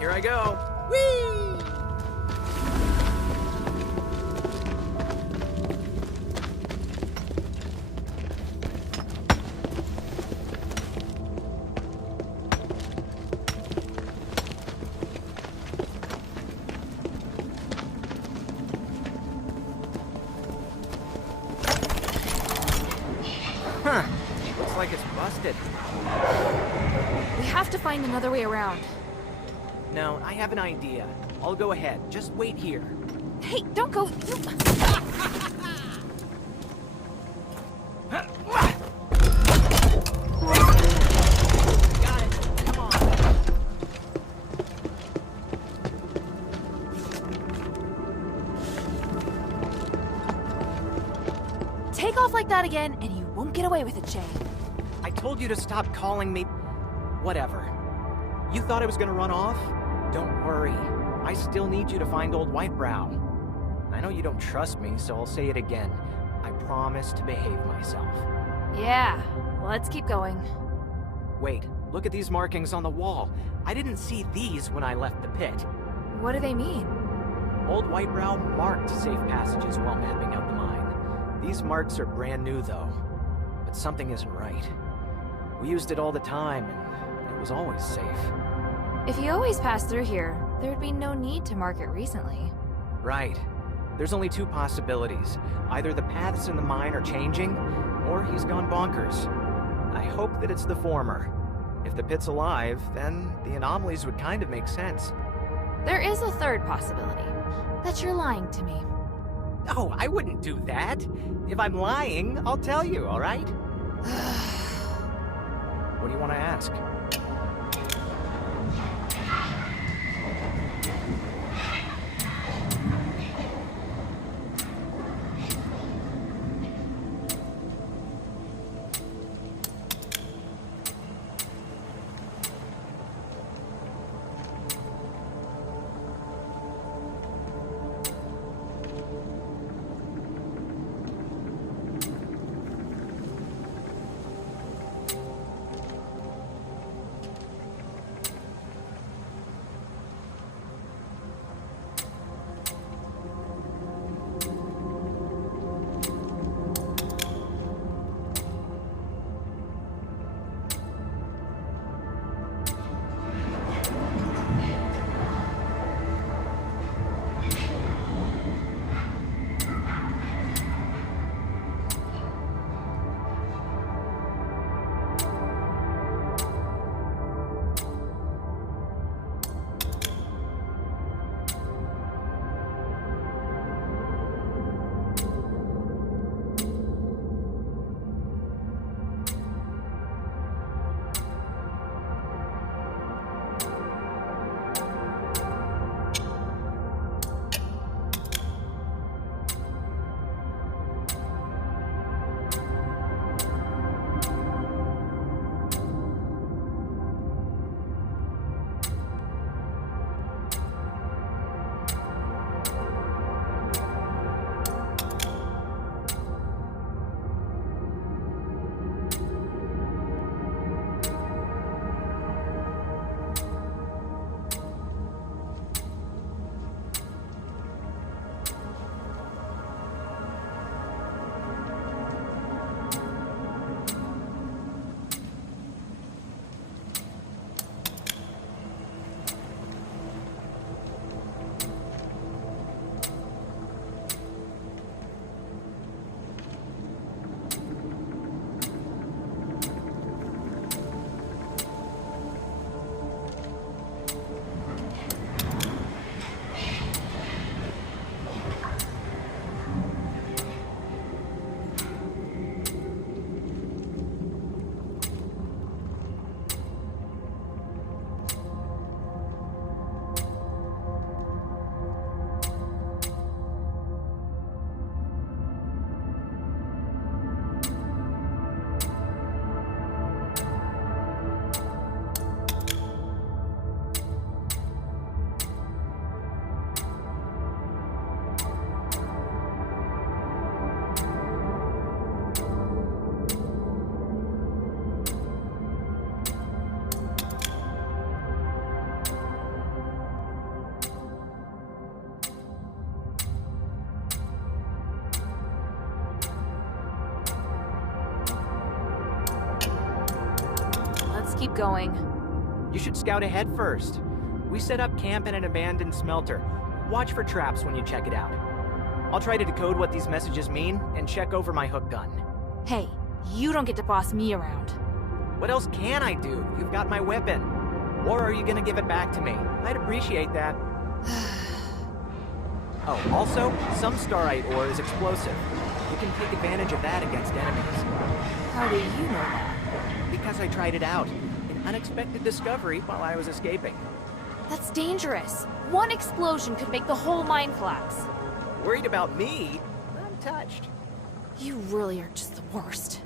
Here I go. Whee! Huh. Looks like it's busted. We have to find another way around. No, I have an idea. I'll go ahead. Just wait here. Hey, don't go. Got it. Come on. Take off like that again, and you won't get away with it, Jay. I told you to stop calling me... Whatever. You thought I was gonna run off? Don't worry. I still need you to find old Whitebrow. I know you don't trust me, so I'll say it again. I promise to behave myself. Yeah, let's keep going. Wait, look at these markings on the wall. I didn't see these when I left the pit. What do they mean? Old Whitebrow marked safe passages while mapping out the mine. These marks are brand new, though. But something isn't right. We used it all the time, and it was always safe. If you always pass through here, there would be no need to mark it recently. Right. There's only two possibilities. Either the paths in the mine are changing, or he's gone bonkers. I hope that it's the former. If the pit's alive, then the anomalies would kind of make sense. There is a third possibility. That you're lying to me. Oh, I wouldn't do that. If I'm lying, I'll tell you, all right? What do you want to ask? keep going. You should scout ahead first. We set up camp in an abandoned smelter. Watch for traps when you check it out. I'll try to decode what these messages mean and check over my hook gun. Hey, you don't get to boss me around. What else can I do? You've got my weapon. Or are you gonna give it back to me? I'd appreciate that. Oh, also, some starite ore is explosive. You can take advantage of that against enemies. How do you know that? Because I tried it out. An unexpected discovery while I was escaping. That's dangerous. One explosion could make the whole mine collapse. Worried about me? I'm touched. You really are just the worst.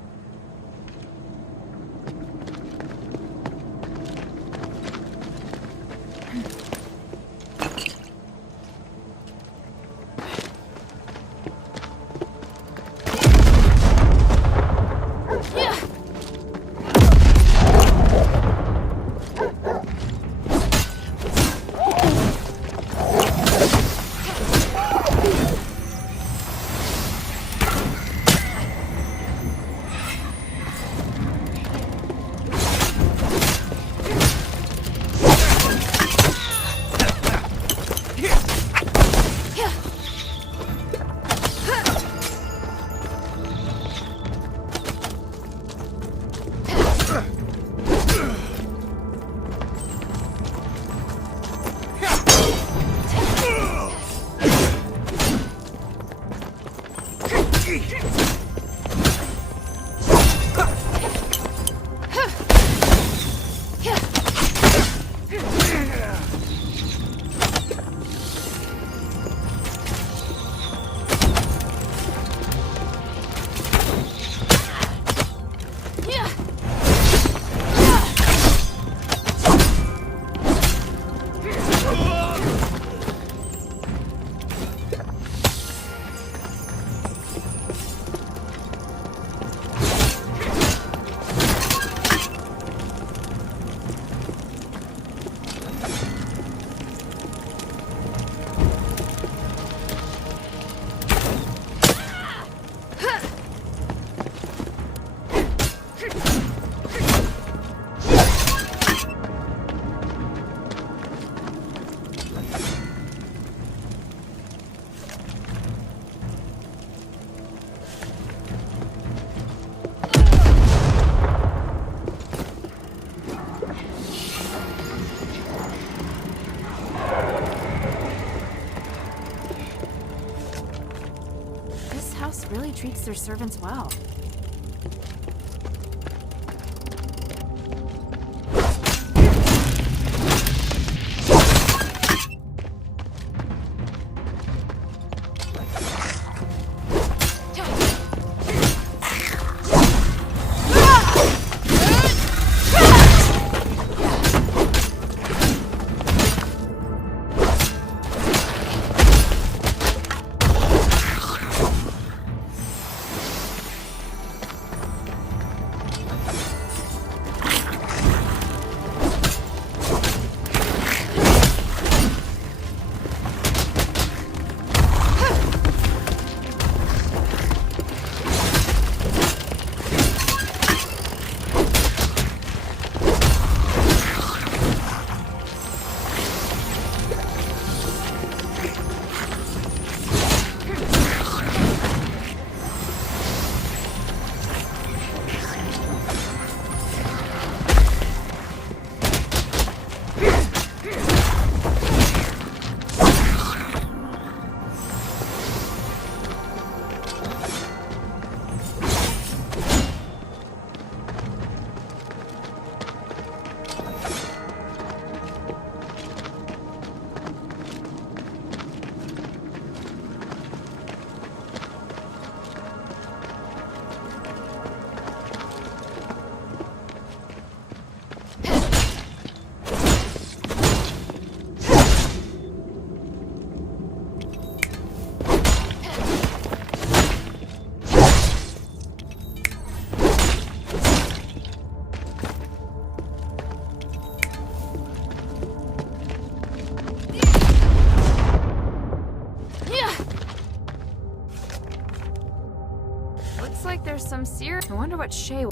Really treats their servants well. There's some I wonder what Shay...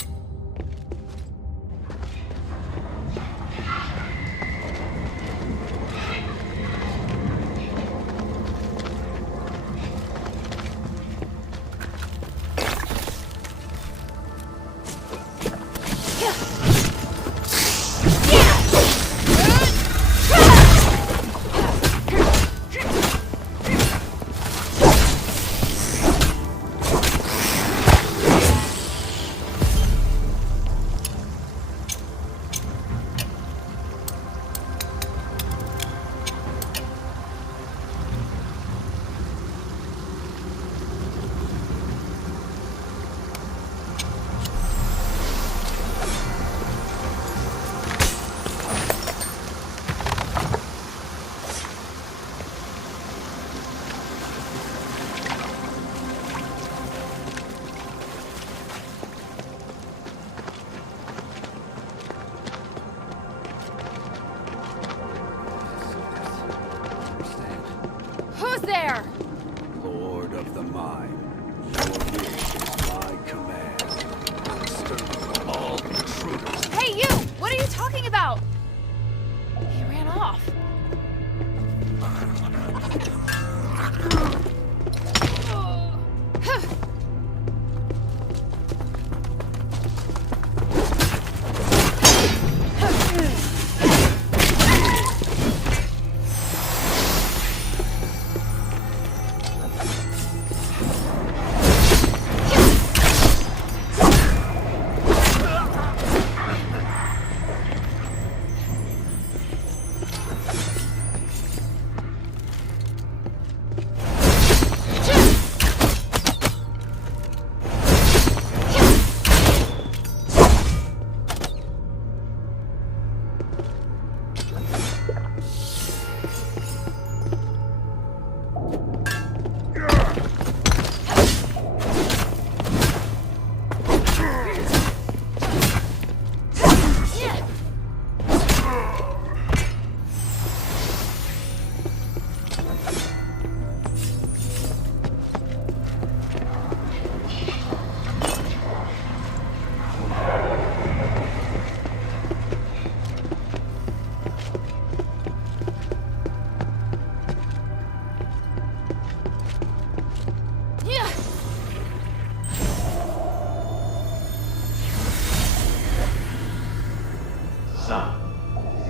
talking about? He ran off.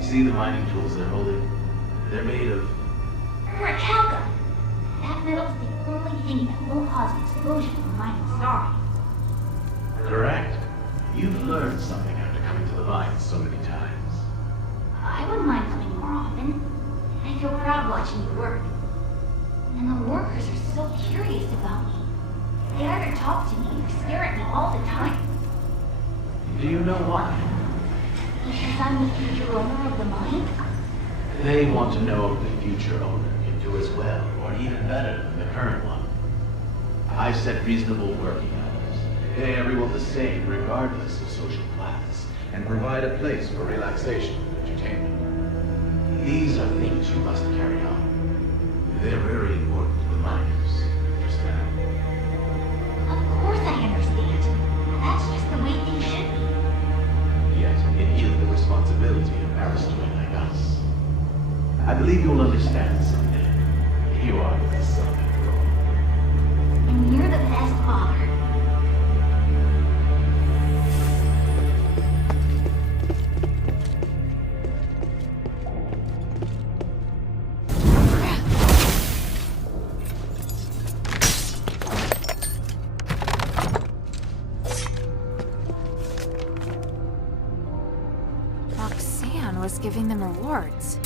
See the mining tools they're holding? They're made of... Recalca! That metal's the only thing that won't cause an explosion when mining starts. Correct. You've learned something after coming to the mine so many times. I wouldn't mind coming more often. I feel proud watching you work. And the workers are so curious about me. They either talk to me or stare at me all the time. Do you know why? Because I'm the future owner of the mine? They want to know if the future owner can do as well, or even better than the current one. I set reasonable working hours, pay everyone the same regardless of social class, and provide a place for relaxation and entertainment. These are things you must carry on. They're very important to the miners, understand? Of course I understand. That's just the way things should be. Yet it is the responsibility of Aristoid like us. I believe you'll understand someday. You are the best son after all. And you're the best father. Roxanne was giving them rewards.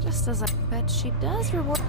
Just as I bet she does reward.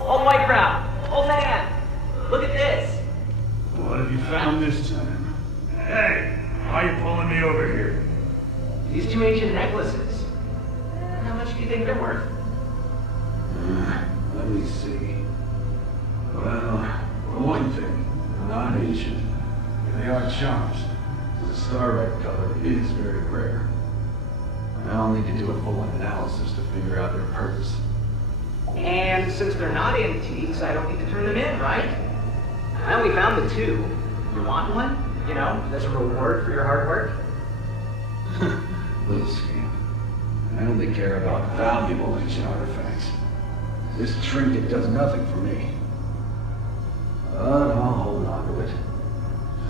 Old White Brow! Old man! Look at this! What have you found this time? Hey, why are you pulling me over here? These two ancient necklaces. How much do you think they're worth? Let me see. Well, for one thing, they're not ancient. They are charms. The starlight color is very rare. I'll need to do a full analysis to figure out their purpose. And since they're not antiques, I don't need to turn them in, right? I only found the two. You want one? You know, as a reward for your hard work? Little scam. I only care about valuable ancient artifacts. This trinket does nothing for me. But I'll hold on to it.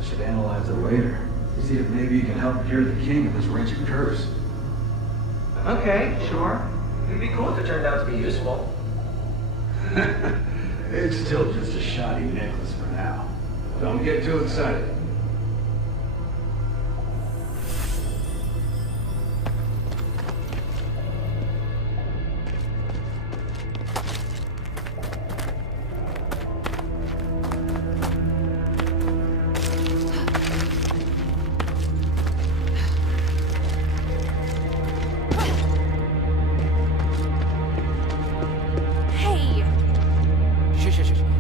I should analyze it later. See if maybe you can help cure the king of this wretched curse. Okay, sure. It'd be cool if it turned out to be useful. It's still just a shoddy necklace for now. Don't get too excited.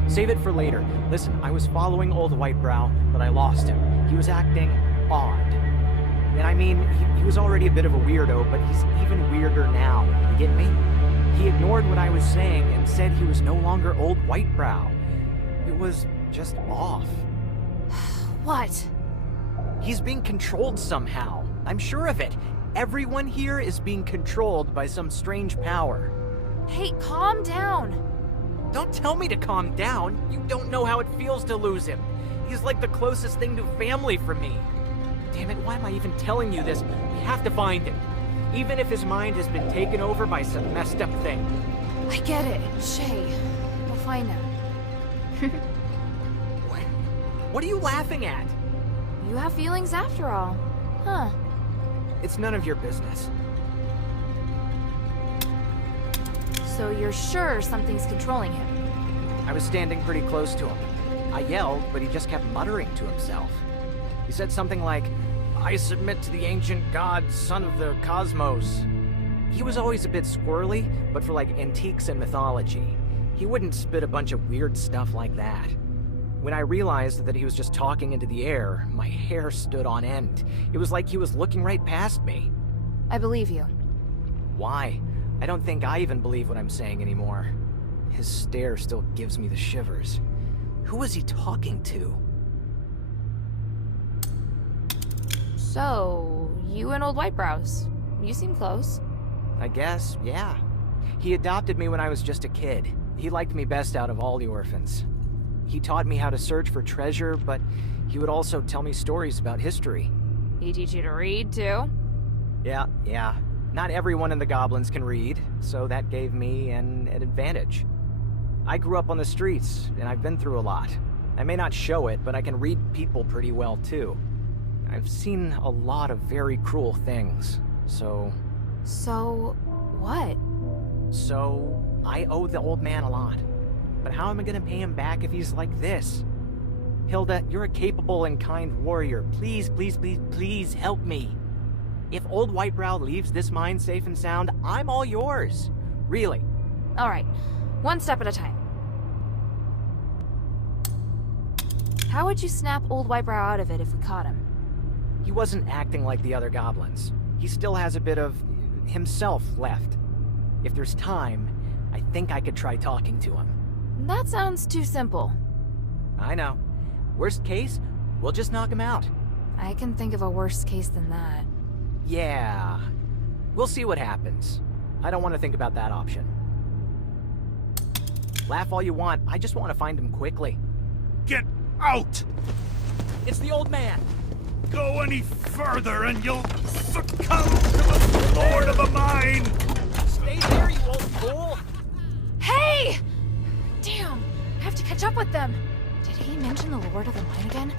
Save it for later. Listen, I was following old Whitebrow, but I lost him. He was acting odd. And I mean, he was already a bit of a weirdo, but he's even weirder now. You get me? He ignored what I was saying and said he was no longer old Whitebrow. It was just off. What? He's being controlled somehow. I'm sure of it. Everyone here is being controlled by some strange power. Hey, calm down. Don't tell me to calm down. You don't know how it feels to lose him. He's like the closest thing to family for me. Damn it, why am I even telling you this? We have to find him. Even if his mind has been taken over by some messed up thing. I get it. Shay, we'll find him. What are you laughing at? You have feelings after all. Huh. It's none of your business. So you're sure something's controlling him? I was standing pretty close to him. I yelled, but he just kept muttering to himself. He said something like, "I submit to the ancient god, son of the cosmos." He was always a bit squirrely, but for like antiques and mythology. He wouldn't spit a bunch of weird stuff like that. When I realized that he was just talking into the air, my hair stood on end. It was like he was looking right past me. I believe you. Why? I don't think I even believe what I'm saying anymore. His stare still gives me the shivers. Who was he talking to? So, you and old Whitebrows. You seem close. I guess, yeah. He adopted me when I was just a kid. He liked me best out of all the orphans. He taught me how to search for treasure, but he would also tell me stories about history. He teach you to read, too? Yeah. Not everyone in the Goblins can read, so that gave me an advantage. I grew up on the streets, and I've been through a lot. I may not show it, but I can read people pretty well, too. I've seen a lot of very cruel things, so... So, what? So, I owe the old man a lot. But how am I gonna pay him back if he's like this? Hilda, you're a capable and kind warrior. Please, please, please, please help me. If old Whitebrow leaves this mine safe and sound, I'm all yours. Really. All right, one step at a time. How would you snap old Whitebrow out of it if we caught him? He wasn't acting like the other goblins. He still has a bit of himself left. If there's time, I think I could try talking to him. That sounds too simple. I know. Worst case, we'll just knock him out. I can think of a worse case than that. Yeah. We'll see what happens. I don't want to think about that option. Laugh all you want. I just want to find him quickly. Get out! It's the old man! Go any further and you'll succumb to the Lord of the Mine! Stay there, you old fool! Hey! Damn, I have to catch up with them. Did he mention the Lord of the Mine again?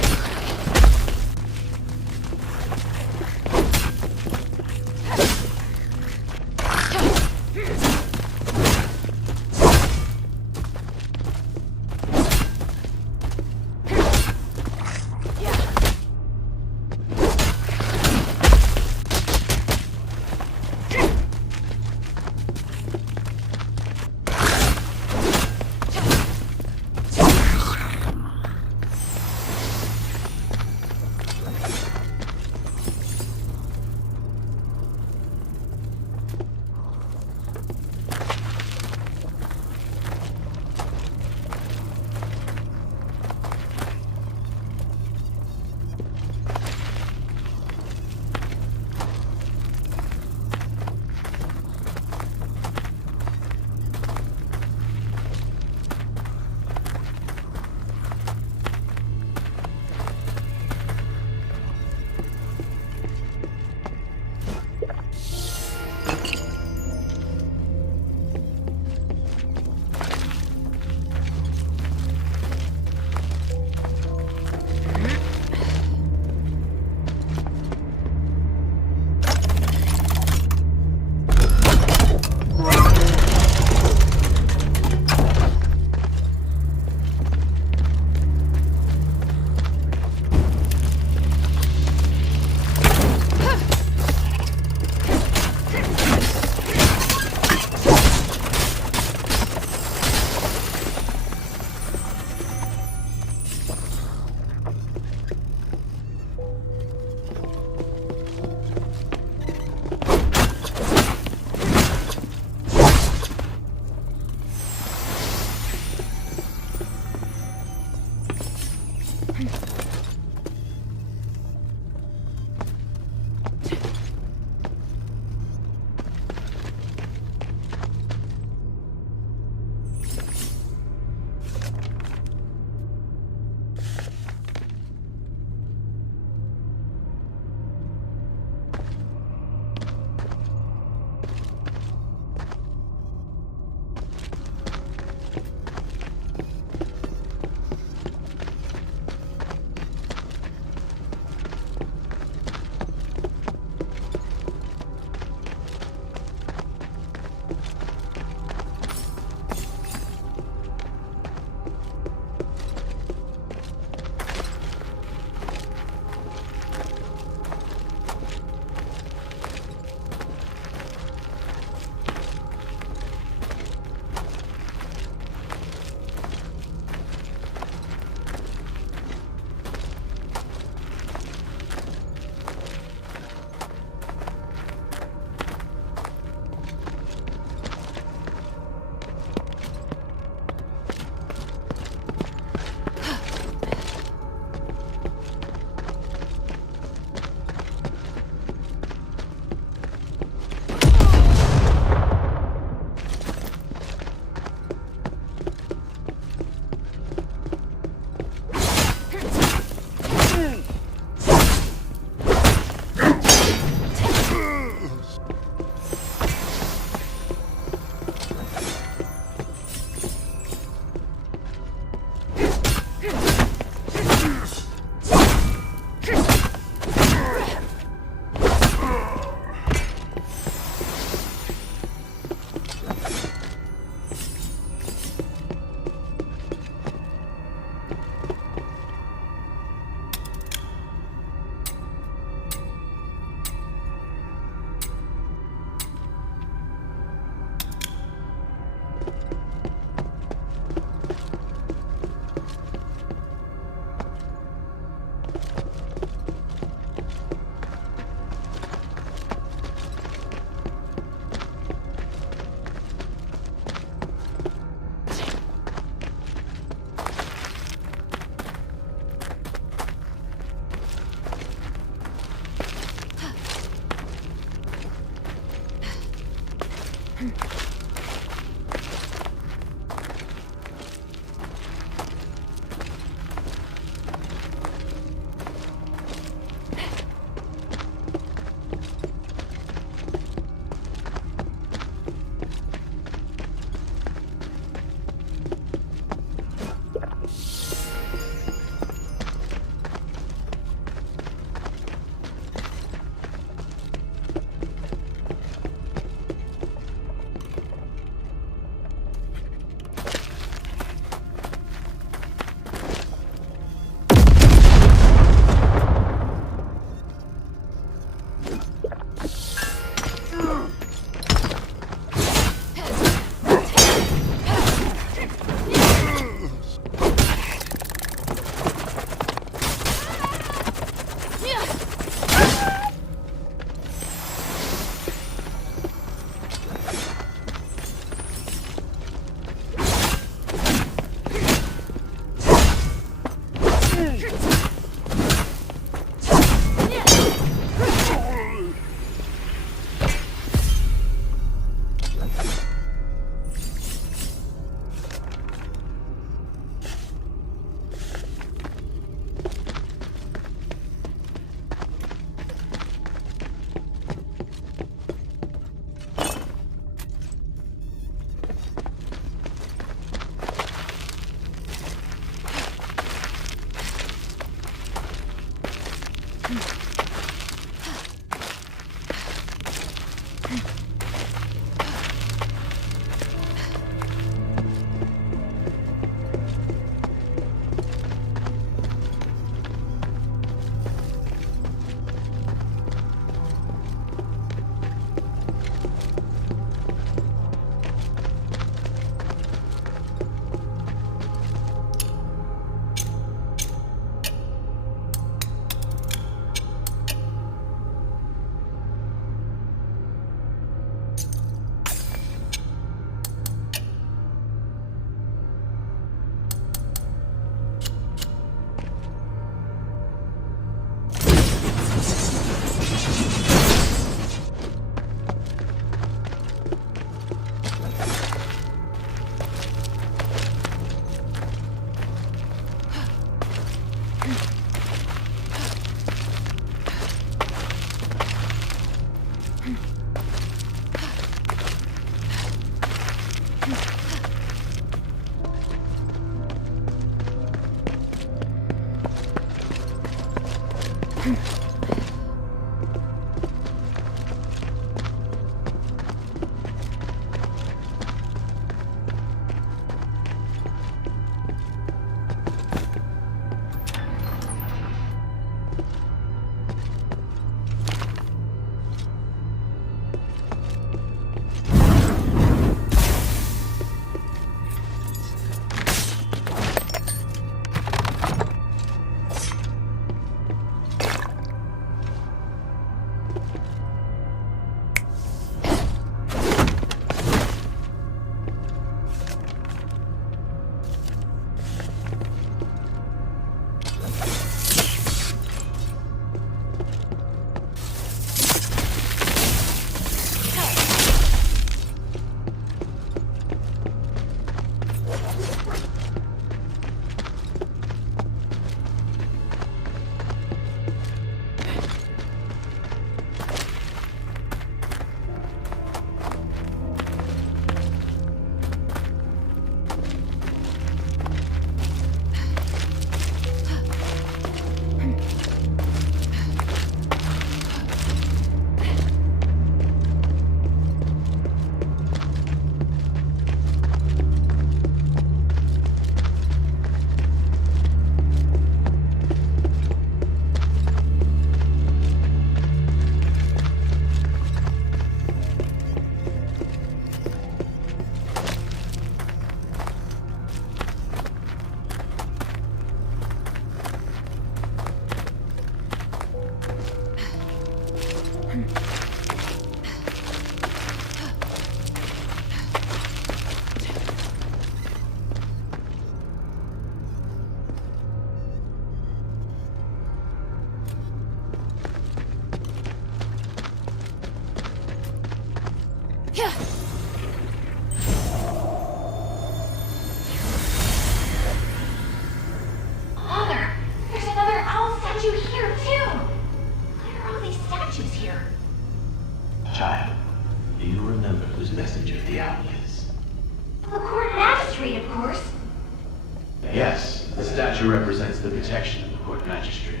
Represents the protection of the court magistrate.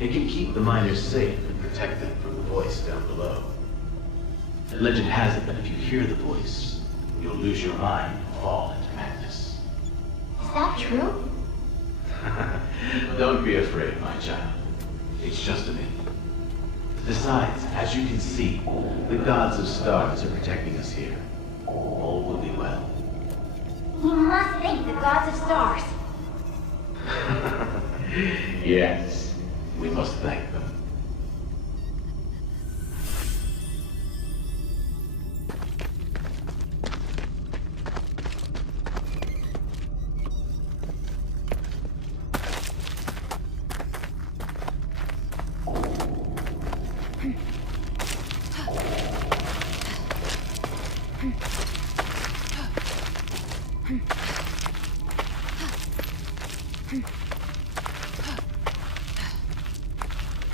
It can keep the miners safe and protect them from the voice down below. The legend has it that if you hear the voice, you'll lose your mind and fall into madness. Is that true? Don't be afraid, my child. It's just a myth. Besides, as you can see, the gods of stars are protecting us here. All will be well. You must thank the gods of stars. Yes, we must thank them.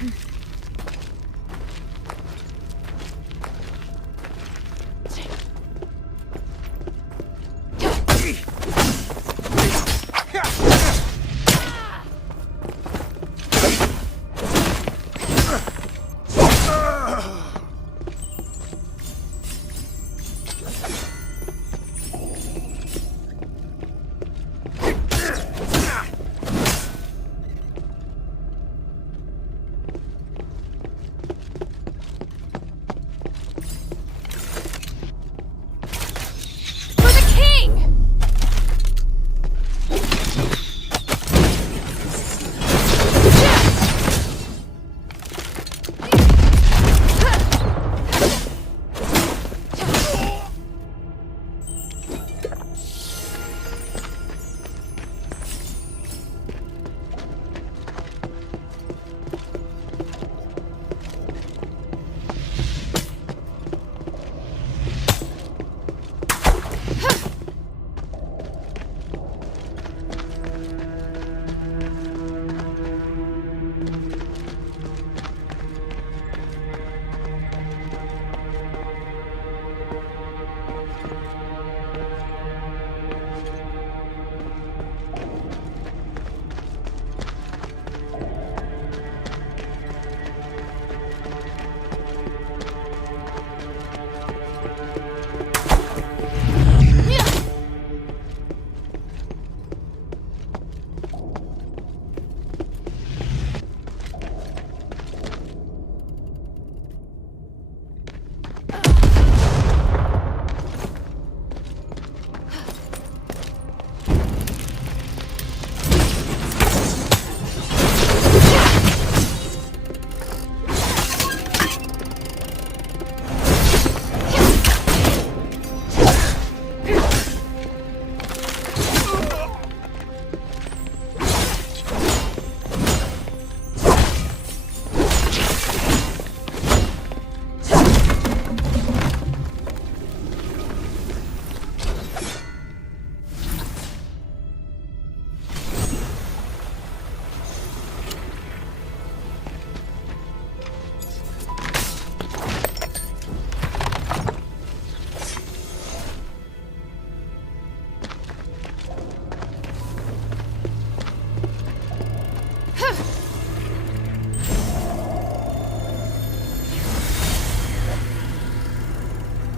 For the king!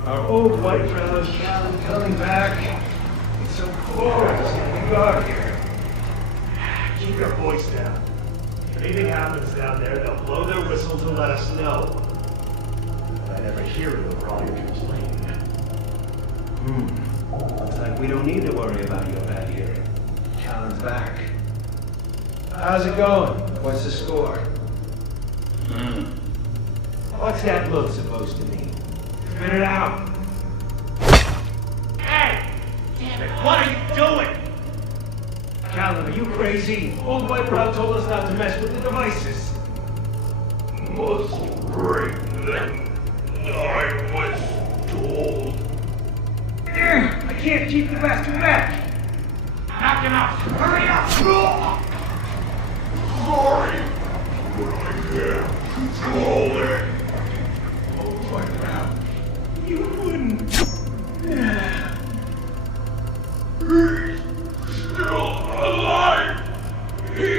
Our old white brother's coming back. It's so glorious having you out here. Keep your voice down. If anything happens down there, they'll blow their whistle to let us know. I never hear it over all your complaining. Looks like we don't need to worry about your bad hearing. Callan's back. How's it going? What's the score? What's that look supposed to mean? Spit it out. Hey! Damn it, what are you doing? Callan, are you crazy? Old Whitebrow told us not to mess with the devices. Must bring them. I was told. I can't keep the bastard back. Knock him out! Hurry up! Sorry, but I can't control it. Old Whitebrow, you wouldn't. He's still alive! He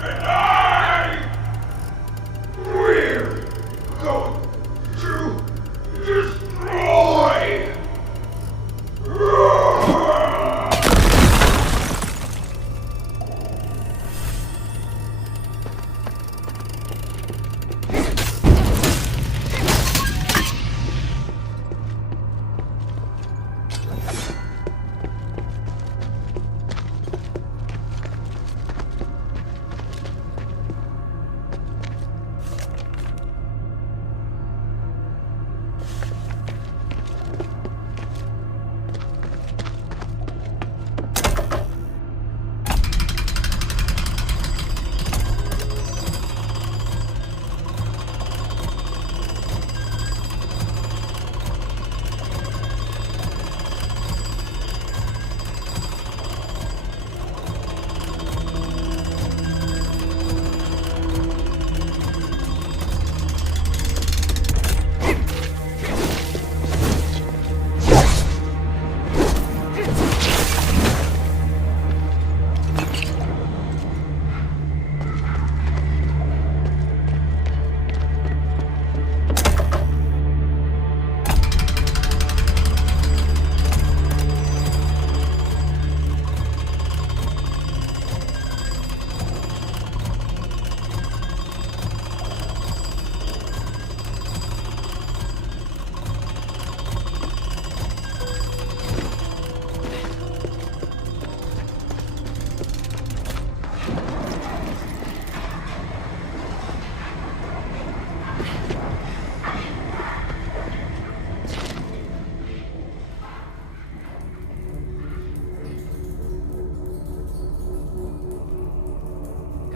and I! We're going to destroy!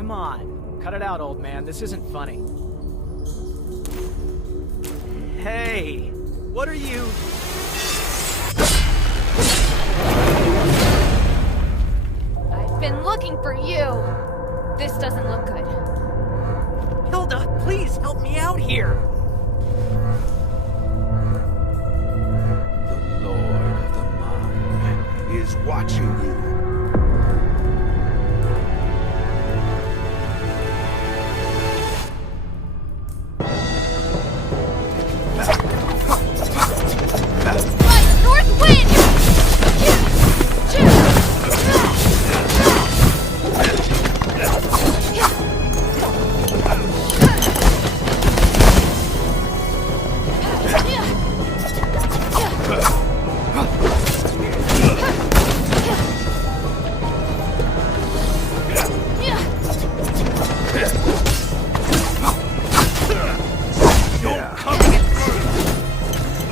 Come on. Cut it out, old man. This isn't funny. Hey! What are you... I've been looking for you. This doesn't look good. Hilda, please help me out here! The Lord of the Mine is watching you. Right, north wind!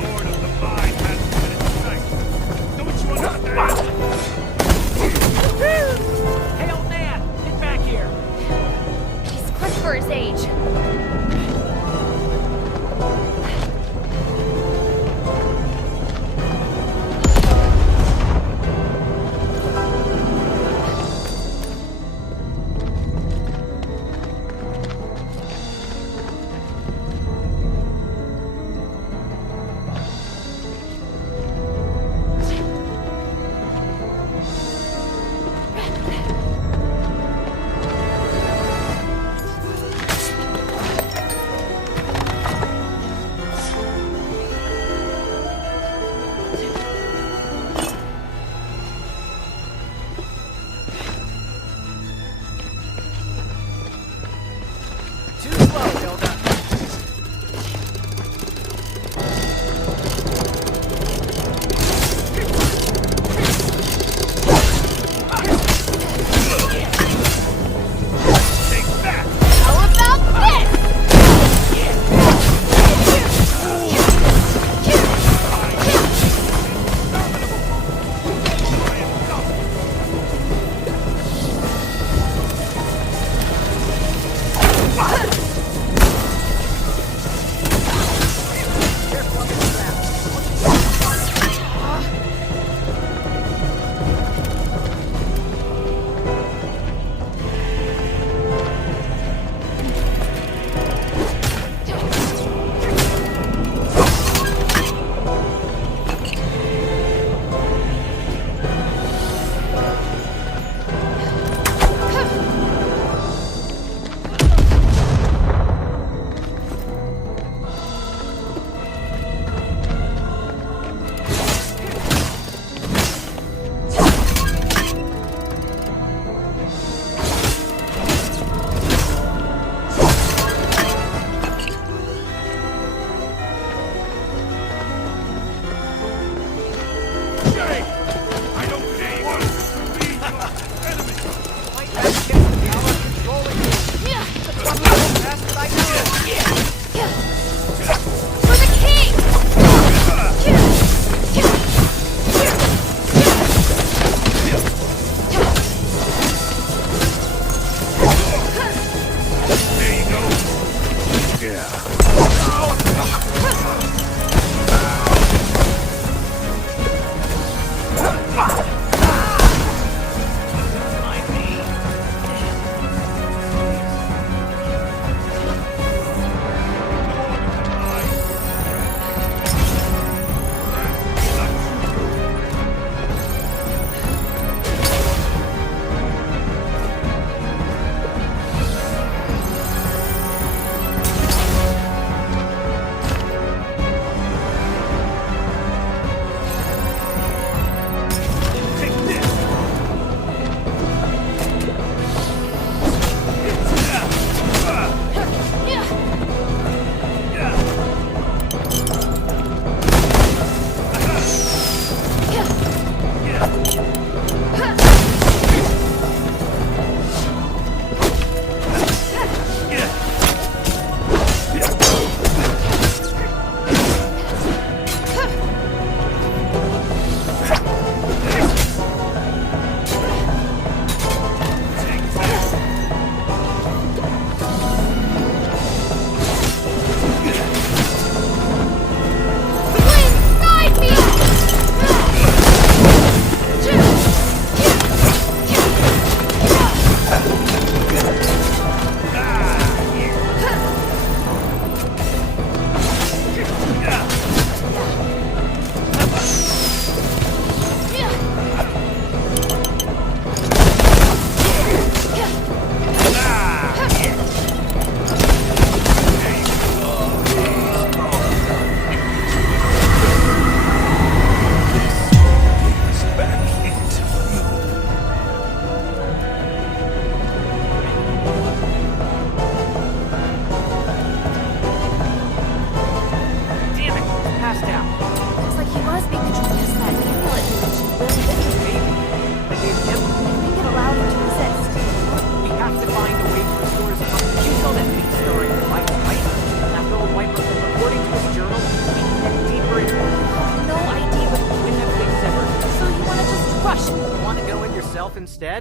Lord of the Mine has been in sight. Don't you understand? Hey, old man! Get back here! He's quick for his age.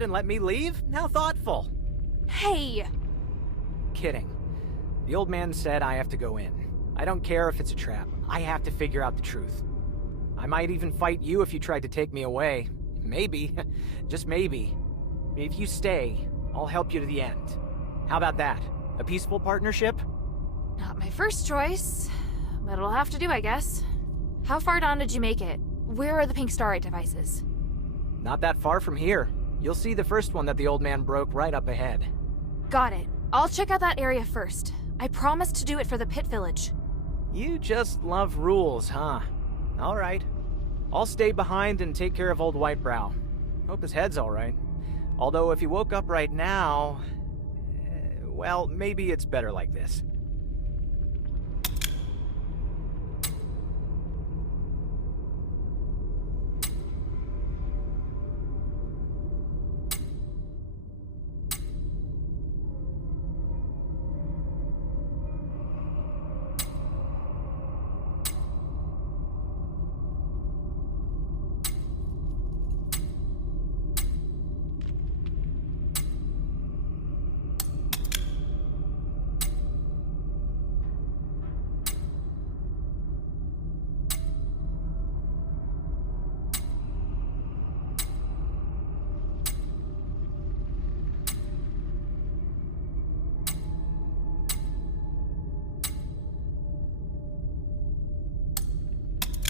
and let me leave? How thoughtful. Hey! Kidding. The old man said I have to go in. I don't care if it's a trap. I have to figure out the truth. I might even fight you if you tried to take me away. Maybe. Just maybe. If you stay, I'll help you to the end. How about that? A peaceful partnership? Not my first choice, but it'll have to do, I guess. How far down did you make it? Where are the pink starite devices? Not that far from here. You'll see the first one that the old man broke right up ahead. Got it. I'll check out that area first. I promised to do it for the pit village. You just love rules, huh? Alright. I'll stay behind and take care of old Whitebrow. Hope his head's alright. Although if he woke up right now... well, maybe it's better like this.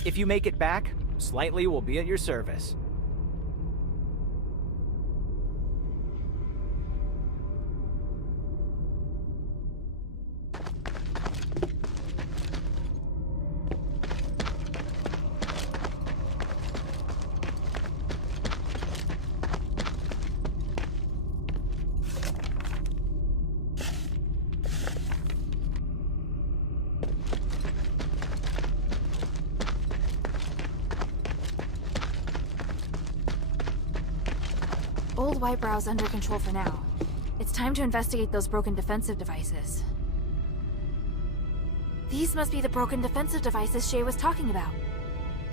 If you make it back, Slightly will be at your service. Old Whitebrow's under control for now. It's time to investigate those broken defensive devices. These must be the broken defensive devices Shay was talking about.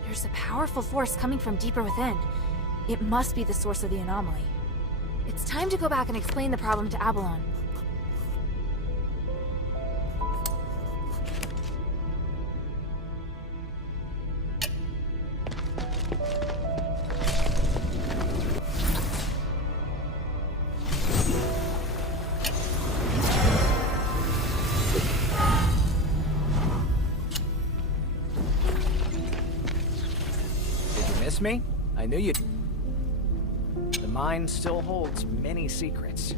There's a powerful force coming from deeper within. It must be the source of the anomaly. It's time to go back and explain the problem to Abalon. Me? I knew you'd... The mine still holds many secrets.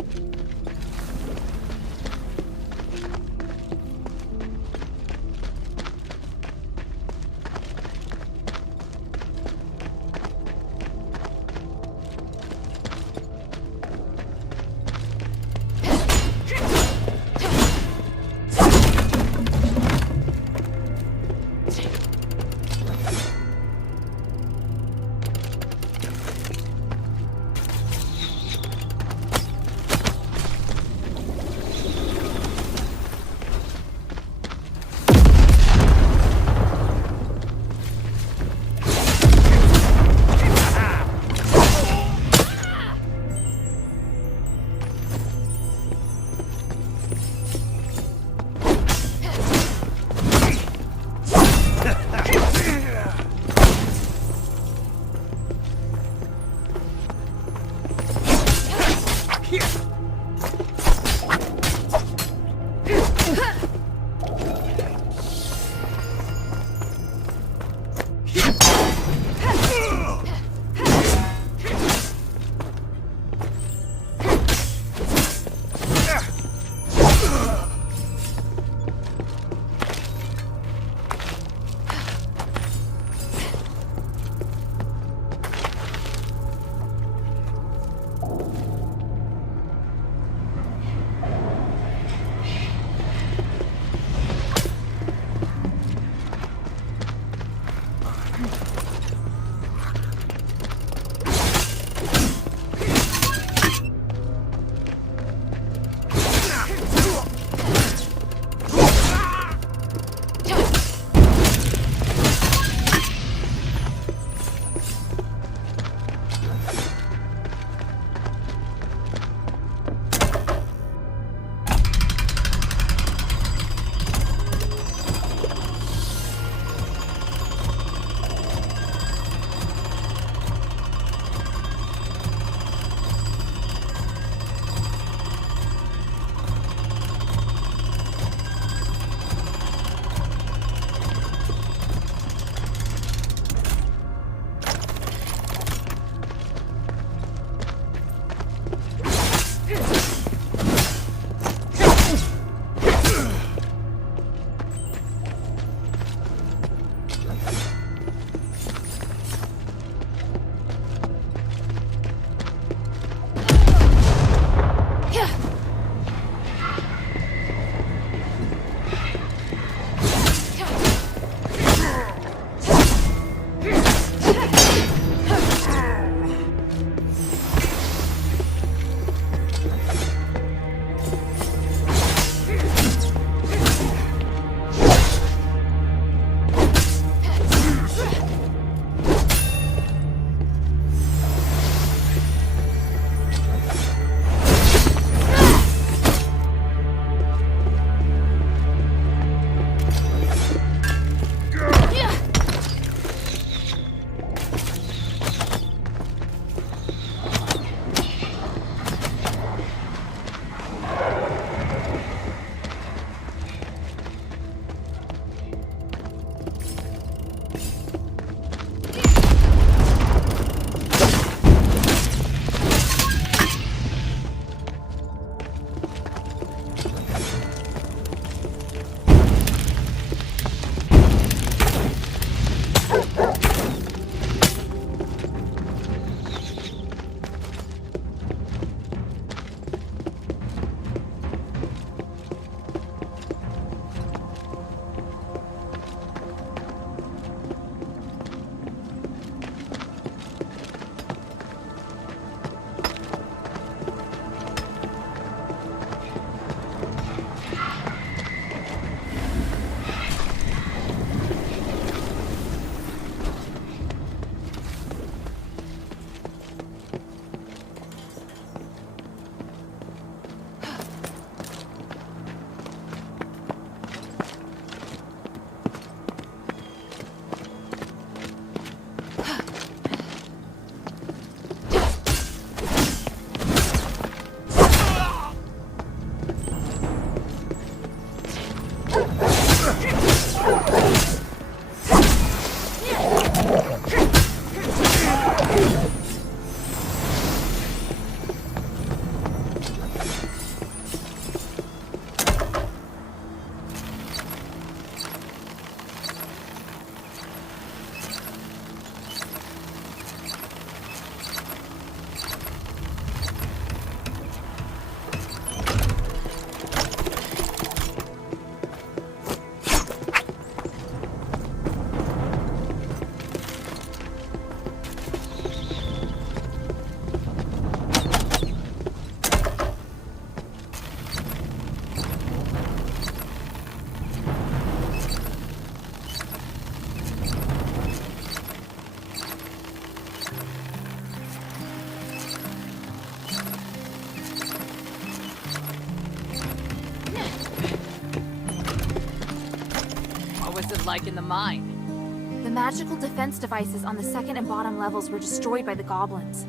like in the mine? The magical defense devices on the second and bottom levels were destroyed by the goblins.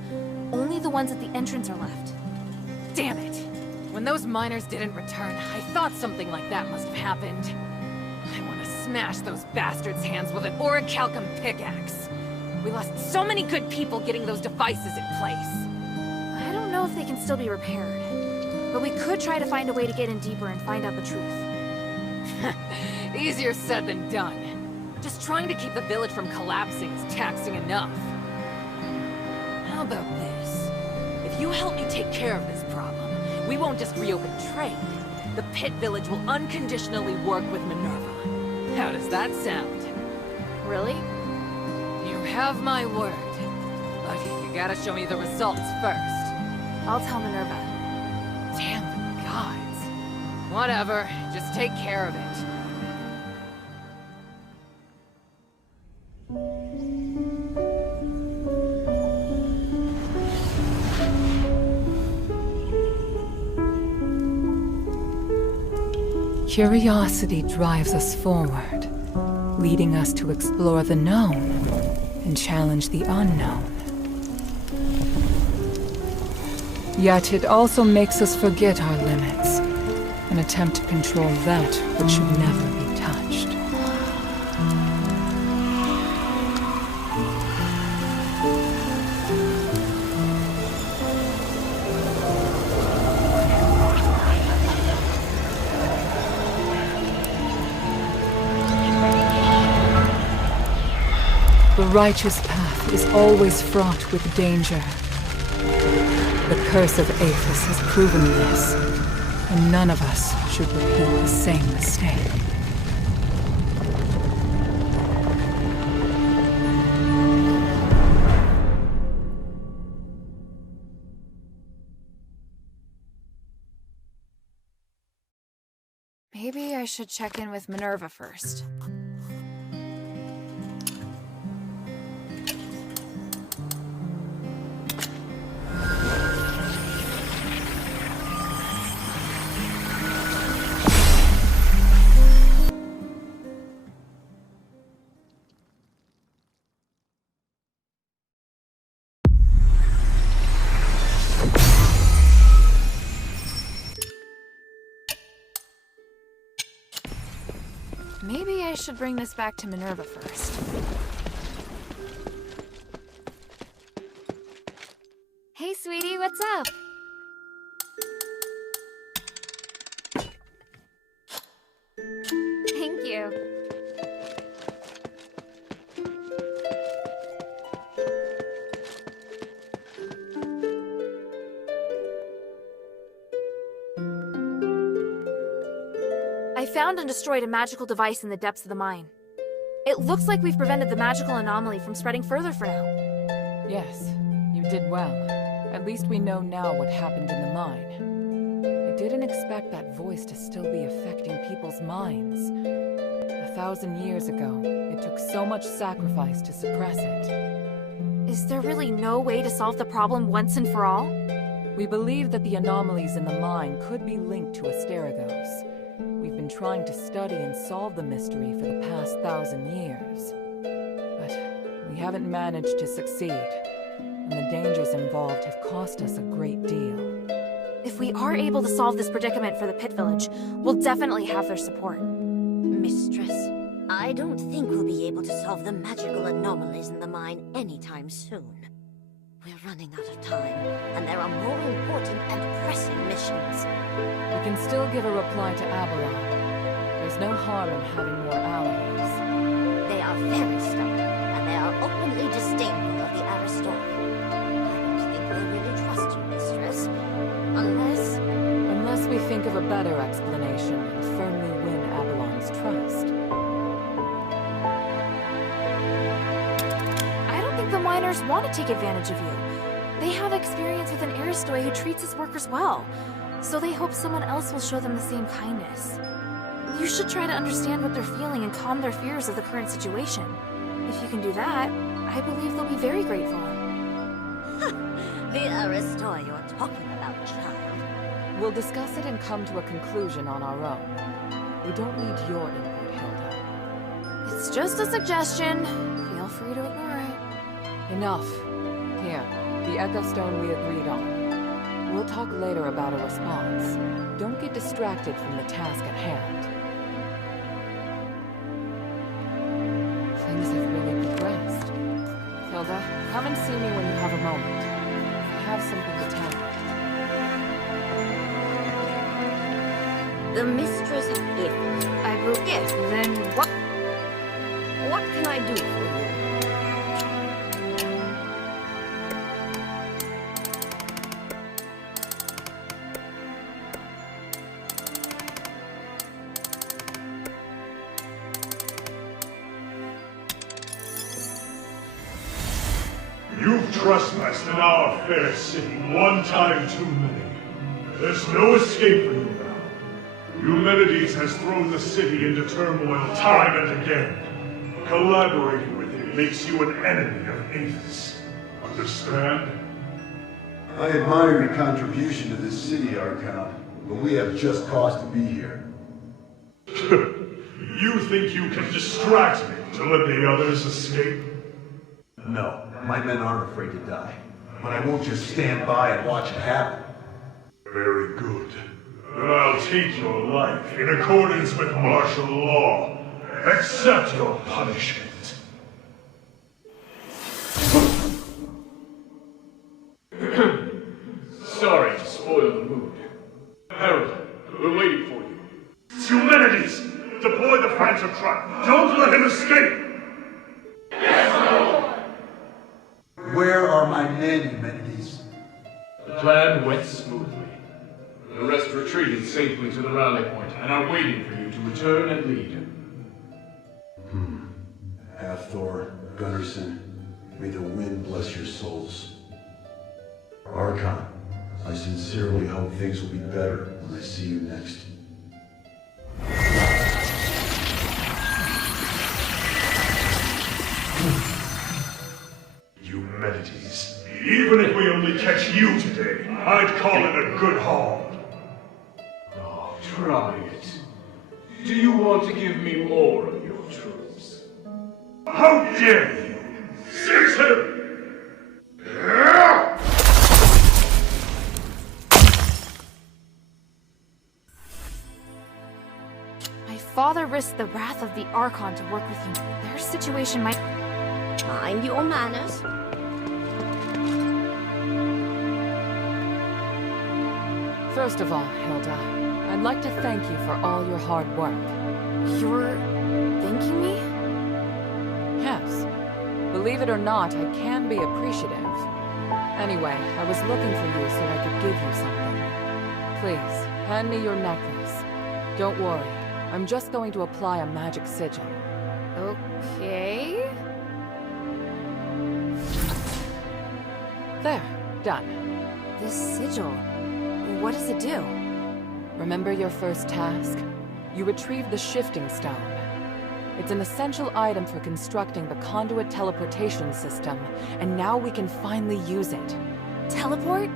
Only the ones at the entrance are left. Damn it! When those miners didn't return, I thought something like that must have happened. I want to smash those bastards' hands with an orichalcum pickaxe. We lost so many good people getting those devices in place. I don't know if they can still be repaired. But we could try to find a way to get in deeper and find out the truth. Easier said than done. Just trying to keep the village from collapsing is taxing enough. How about this? If you help me take care of this problem, we won't just reopen trade. The Pit Village will unconditionally work with Minerva. How does that sound? Really? You have my word. But you gotta show me the results first. I'll tell Minerva. Damn the gods. Whatever, just take care of it. Curiosity drives us forward, leading us to explore the known and challenge the unknown. Yet it also makes us forget our limits and attempt to control that which should never be touched. The righteous path is always fraught with danger. The curse of Aphis has proven this, and none of us should repeat the same mistake. Maybe I should check in with Minerva first. Maybe I should bring this back to Minerva first. Hey, sweetie, what's up? Thank you. I found and destroyed a magical device in the depths of the mine. It looks like we've prevented the magical anomaly from spreading further for now. Yes, you did well. At least we know now what happened in the mine. I didn't expect that voice to still be affecting people's minds. 1,000 years ago, it took so much sacrifice to suppress it. Is there really no way to solve the problem once and for all? We believe that the anomalies in the mine could be linked to Asterigos. We've been trying to study and solve the mystery for the past 1,000 years. But we haven't managed to succeed, and the dangers involved have cost us a great deal. If we are able to solve this predicament for the Pit Village, we'll definitely have their support. Mistress, I don't think we'll be able to solve the magical anomalies in the mine anytime soon. We're running out of time, and there are more important and pressing missions. We can still give a reply to Avalon. There's no harm in having more allies. They are very stubborn, and they are openly disdainful of the Aristori. I don't think they really trust you, Mistress. Unless we think of a better explanation and firmly win Avalon's trust. I don't think the miners want to take advantage of you. They have experience with an Aristoi who treats his workers well, so they hope someone else will show them the same kindness. You should try to understand what they're feeling and calm their fears of the current situation. If you can do that, I believe they'll be very grateful. The Aristoi you're talking about, child. We'll discuss it and come to a conclusion on our own. We don't need your input, Hilda. It's just a suggestion. Feel free to ignore it. Enough. Here, the Echo Stone we agreed on. We'll talk later about a response. Don't get distracted from the task at hand. Things have really progressed. Hilda, come and see me when you have a moment. I have something to tell you. The mistress of If. I grew. Yes, then what? What can I do for you? You've trespassed in our fair city one time too many. There's no escape for you now. Eumenides has thrown the city into turmoil time and again. Collaborating with him makes you an enemy of Aethys. Understand? I admire your contribution to this city, Archon, but we have just cause to be here. You think you can distract me to let the others escape? No, my men aren't afraid to die. But I won't just stand by and watch it happen. Very good. Then I'll take your life in accordance with martial law. Accept your punishment. Sorry to spoil the mood. Harold, we're waiting for you. Eumenides! Deploy the phantom trap! Don't let him escape! Where are my men, Eumenides? The plan went smoothly. The rest retreated safely to the rally point and are waiting for you to return and lead. Hathor, Gunnarsson, may the wind bless your souls. Archon, I sincerely hope things will be better when I see you next. Eumenides, even if we only catch you today, I'd call it a good haul. Oh, try it. Do you want to give me more of your troops? How dare you! Seize him! My father risked the wrath of the Archon to work with you. Their situation might... Mind your manners. First of all, Hilda, I'd like to thank you for all your hard work. You're... thanking me? Yes. Believe it or not, I can be appreciative. Anyway, I was looking for you so I could give you something. Please, hand me your necklace. Don't worry, I'm just going to apply a magic sigil. Okay... There, done. This sigil... what does it do? Remember your first task? You retrieved the shifting stone. It's an essential item for constructing the conduit teleportation system, and now we can finally use it. Teleport?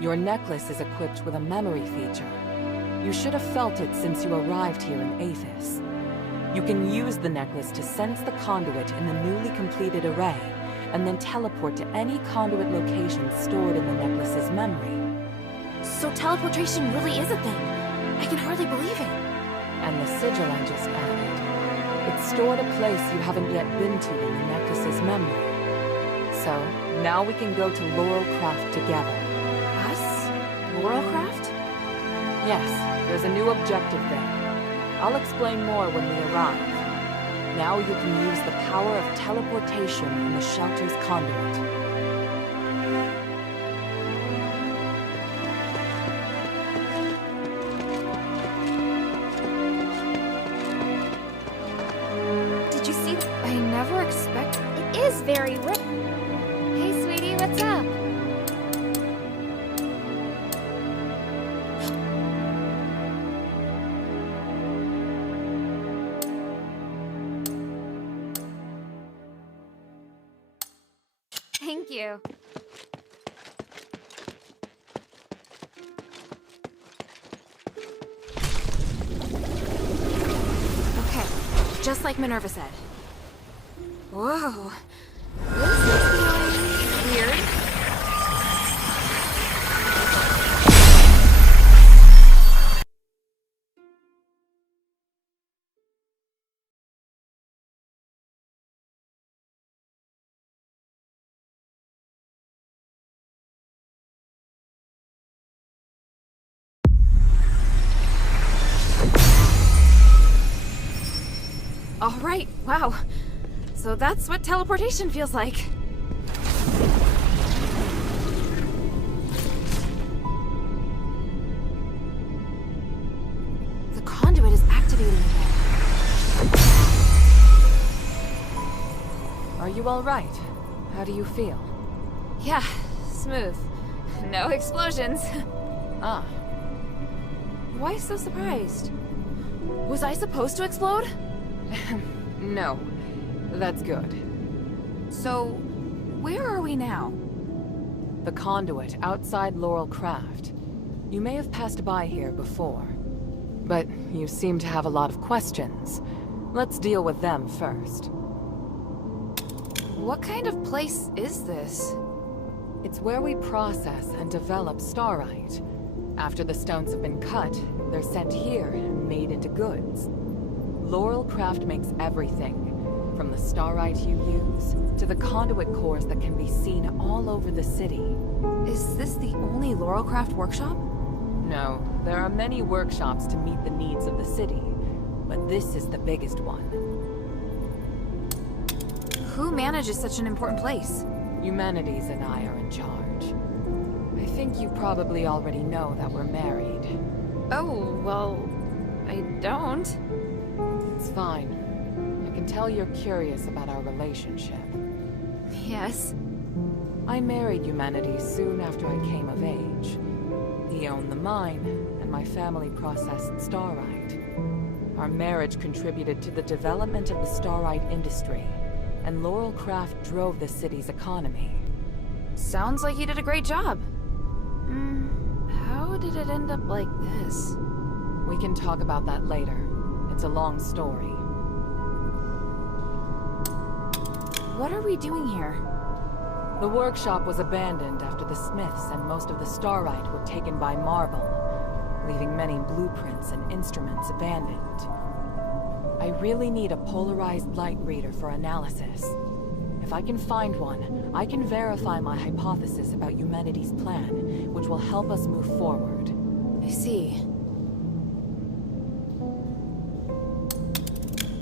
Your necklace is equipped with a memory feature. You should have felt it since you arrived here in Aethys. You can use the necklace to sense the conduit in the newly completed array, and then teleport to any conduit location stored in the necklace's memory. So teleportation really is a thing. I can hardly believe it. And the sigil I just added. It's stored a place you haven't yet been to in the necklace's memory. So, now we can go to Laurelcraft together. Us? Laurelcraft? Yes, there's a new objective there. I'll explain more when we arrive. Now you can use the power of teleportation in the shelter's conduit. Did you see that? I never expected... It is very rare. Hey, sweetie, what's up? Thank you. Okay, just like Minerva said. Whoa. This is feeling weird. All right, wow. So that's what teleportation feels like. The conduit is activating again. Are you all right? How do you feel? Yeah, smooth. No explosions. Ah. Why so surprised? Was I supposed to explode? No. That's good. So, where are we now? The conduit outside Laurel Craft. You may have passed by here before, but you seem to have a lot of questions. Let's deal with them first. What kind of place is this? It's where we process and develop starite. After the stones have been cut, they're sent here and made into goods. Laurel Craft makes everything, from the starite you use, to the conduit cores that can be seen all over the city. Is this the only Laurelcraft workshop? No, there are many workshops to meet the needs of the city, but this is the biggest one. Who manages such an important place? Humanities and I are in charge. I think you probably already know that we're married. Oh, well, I don't. It's fine. I can tell you're curious about our relationship. Yes. I married Humanities soon after I came of age. He owned the mine, and my family processed starite. Our marriage contributed to the development of the starite industry, and Laurel Craft drove the city's economy. Sounds like you did a great job. How did it end up like this? We can talk about that later. It's a long story. What are we doing here? The workshop was abandoned after the Smiths and most of the starite were taken by Marble, leaving many blueprints and instruments abandoned. I really need a polarized light reader for analysis. If I can find one, I can verify my hypothesis about humanity's plan, which will help us move forward. I see.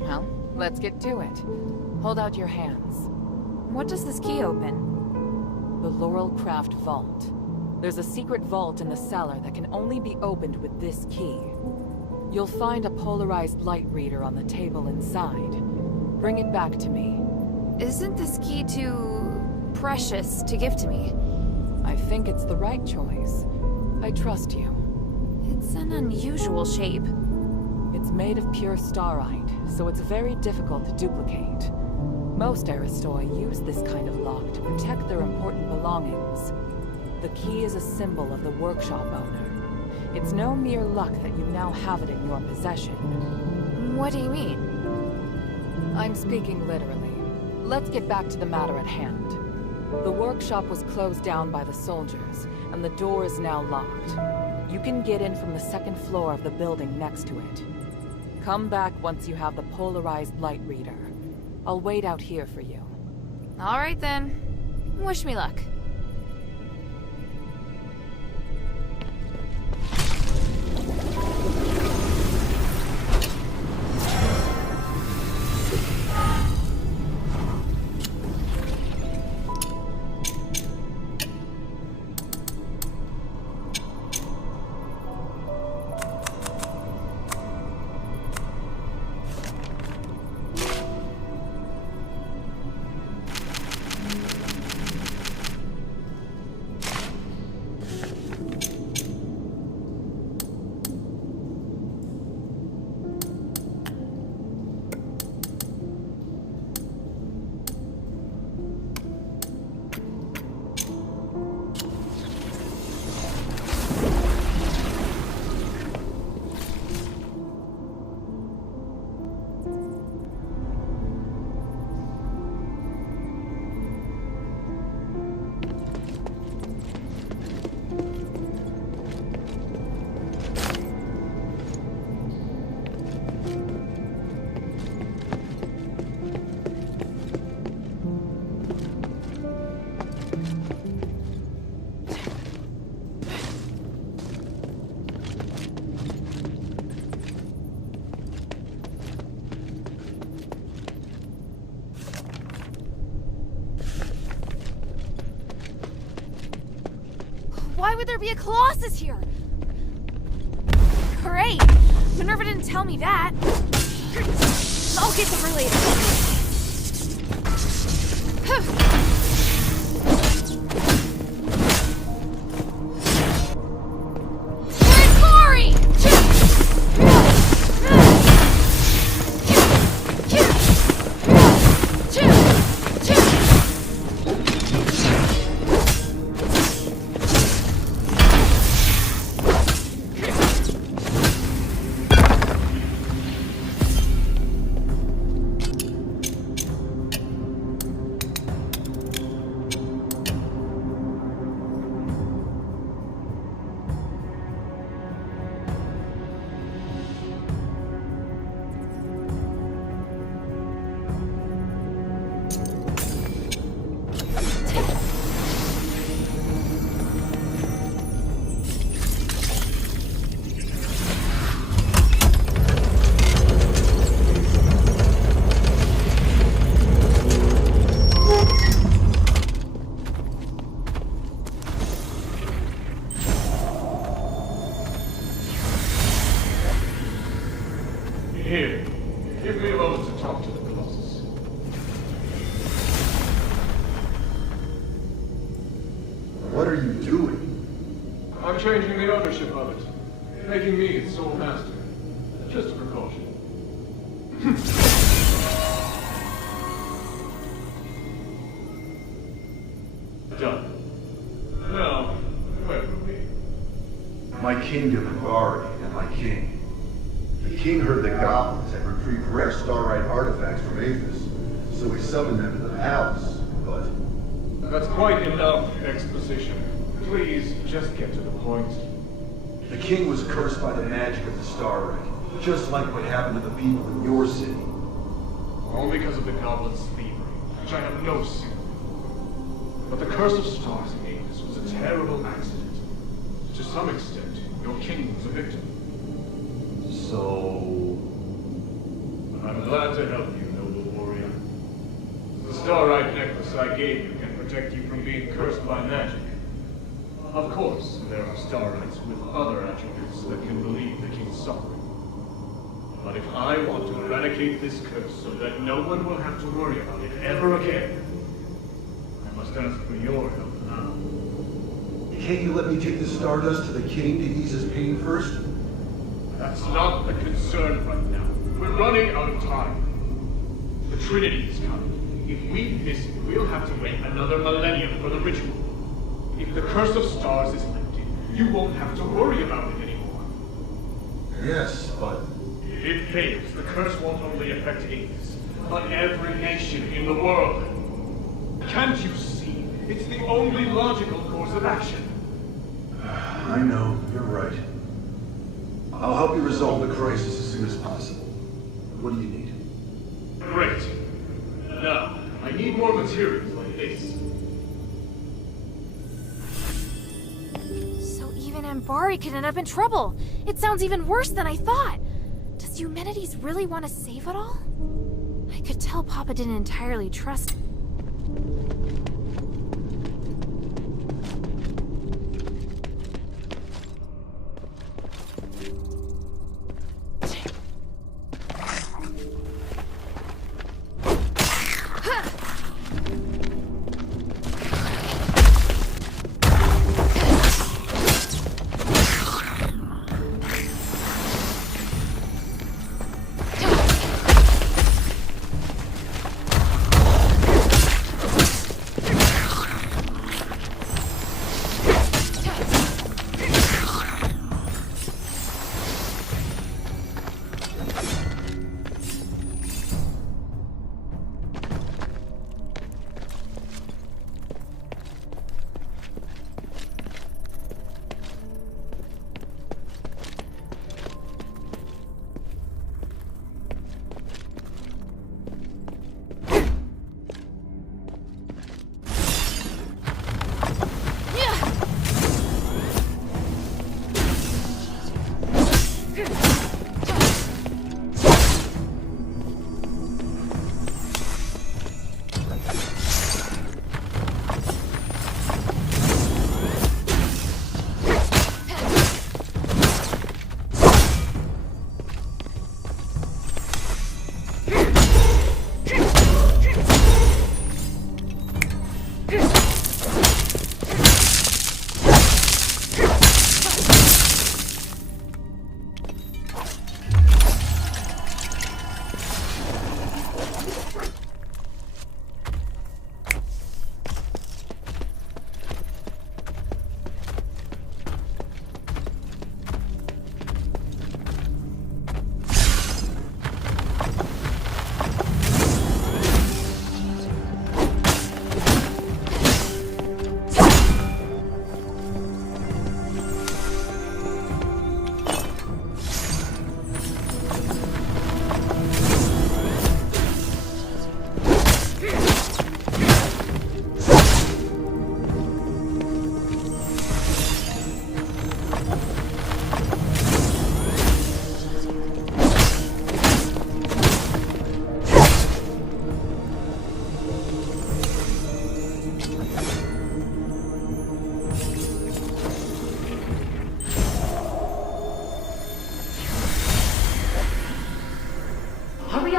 Well, let's get to it. Hold out your hands. What does this key open? The Laurel Craft Vault. There's a secret vault in the cellar that can only be opened with this key. You'll find a polarized light reader on the table inside. Bring it back to me. Isn't this key too precious to give to me? I think it's the right choice. I trust you. It's an unusual shape. It's made of pure starite, so it's very difficult to duplicate. Most Aristoi use this kind of lock to protect their important belongings. The key is a symbol of the workshop owner. It's no mere luck that you now have it in your possession. What do you mean? I'm speaking literally. Let's get back to the matter at hand. The workshop was closed down by the soldiers, and the door is now locked. You can get in from the second floor of the building next to it. Come back once you have the polarized light reader. I'll wait out here for you. All right then. Wish me luck. would there be a Colossus here? Great! Minerva didn't tell me that. I'll get to her later. Where's Mari? Here, give me a moment to talk to the Colossus. What are you doing? I'm changing the ownership of it, making me its sole master. Just a precaution. Done. Now, where were we? My kingdom, Bari, and my king. The king heard the goblins had retrieved rare starlight artifacts from Athos, so he summoned them to the palace, but... That's quite enough exposition. Please, just get to the point. The king was cursed by the magic of the starlight, just like what happened to the people in your city. All because of the goblin's thievery, which I have no sympathy. But the curse of stars in Athos was a terrible accident. To some extent, your king was a victim. So... I'm glad to help you, noble warrior. The starlight necklace I gave you can protect you from being cursed by magic. Of course, there are starlights with other attributes that can relieve the king's suffering. But if I want to eradicate this curse so that no one will have to worry about it ever again, I must ask for your help now. Can't you let me take the stardust to the king to ease his pain first? That's not the concern right now. We're running out of time. The Trinity is coming. If we miss it, we'll have to wait another millennium for the ritual. If the curse of stars is lifted, you won't have to worry about it anymore. Yes, but... If it fails, the curse won't only affect Athos, but every nation in the world. Can't you see? It's the only logical course of action. I know, you're right. I'll help you resolve the crisis as soon as possible. What do you need? Great. Now, I need more materials like this. So even Ambari could end up in trouble. It sounds even worse than I thought. Does Eumenides really want to save it all? I could tell Papa didn't entirely trust me.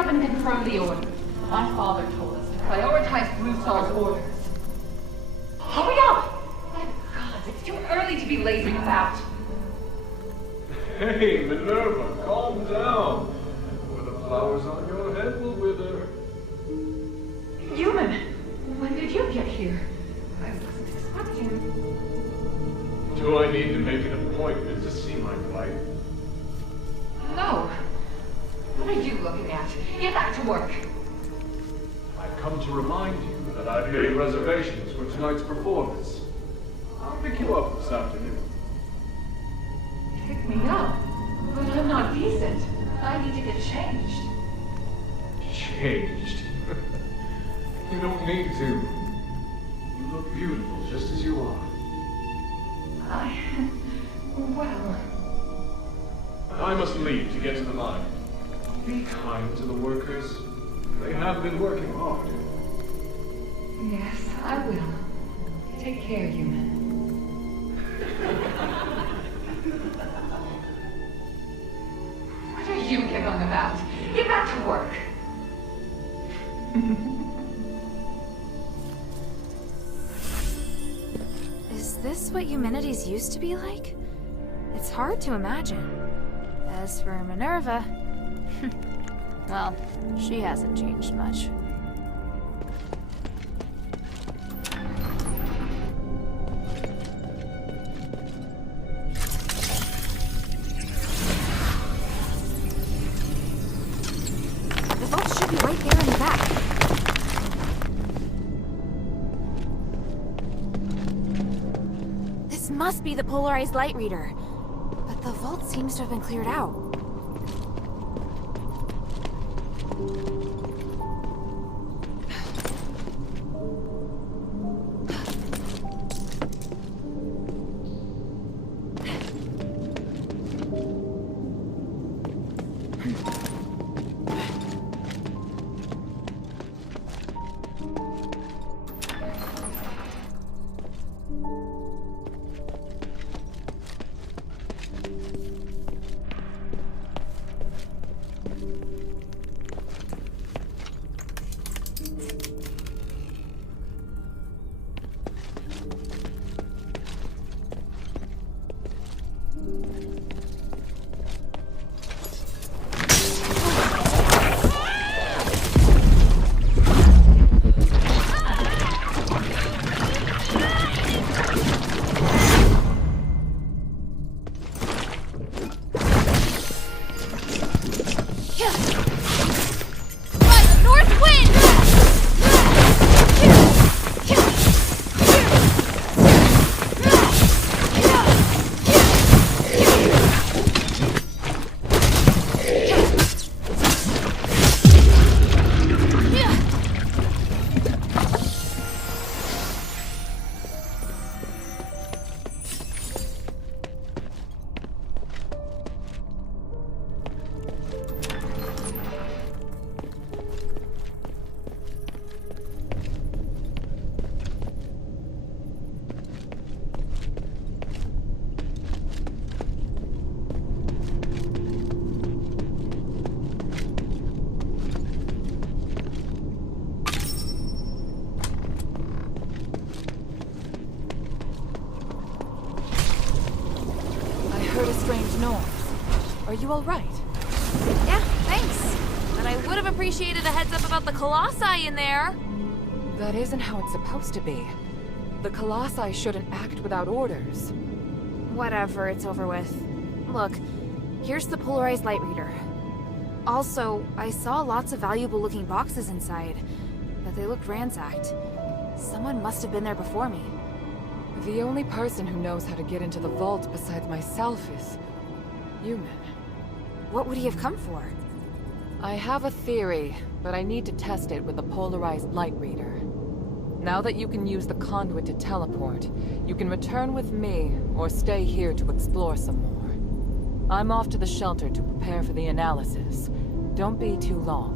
up and confirm the order. My father told us to prioritize Blue Star's orders. Hurry up! My God, it's too early to be lazing about. Hey, Minerva, calm down. Or the flowers on your head will wither. Human, when did you get here? I wasn't expecting. Do I need to make an appointment to see my wife? No. What are you looking at? Get back to work. I've come to remind you that I've made reservations for tonight's performance. I'll pick you up this afternoon. Pick me up? But I'm not decent. I need to get changed. Changed? You don't need to. You look beautiful just as you are. Well... I must leave to get to the mine. Be kind to the workers. They have been working hard. Yes, I will. Take care, human. What are you giggling about? Get back to work. Is this what humanities used to be like? It's hard to imagine. As for Minerva... well, she hasn't changed much. The vault should be right there in the back. This must be the polarized light reader. But the vault seems to have been cleared out. Are you alright? Yeah, thanks. But I would have appreciated a heads up about the Colossi in there. That isn't how it's supposed to be. The Colossi shouldn't act without orders. Whatever, it's over with. Look, here's the polarized light reader. Also, I saw lots of valuable-looking boxes inside, but they looked ransacked. Someone must have been there before me. The only person who knows how to get into the vault besides myself is... human. What would he have come for? I have a theory, but I need to test it with a polarized light reader. Now that you can use the conduit to teleport, you can return with me, or stay here to explore some more. I'm off to the shelter to prepare for the analysis. Don't be too long.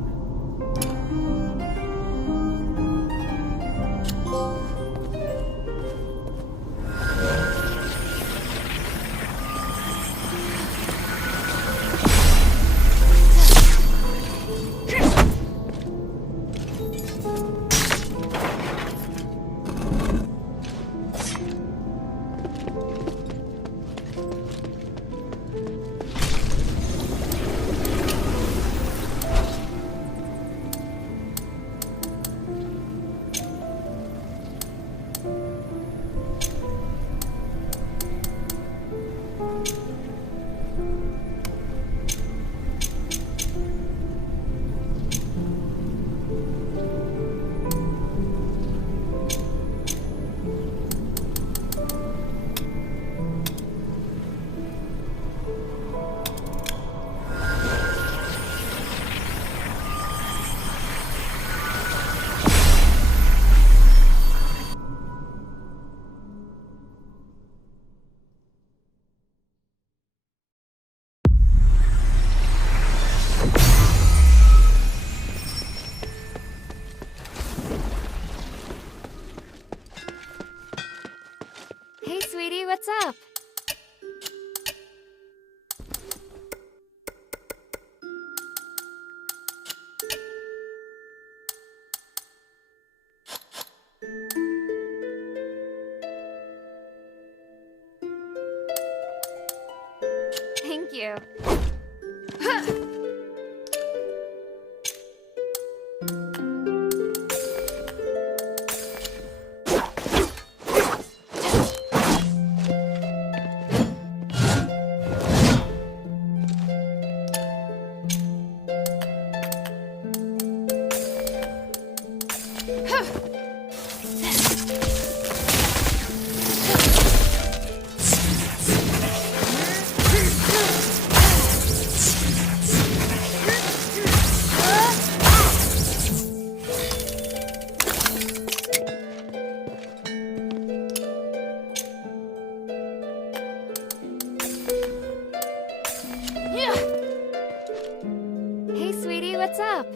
Hey, sweetie, what's up?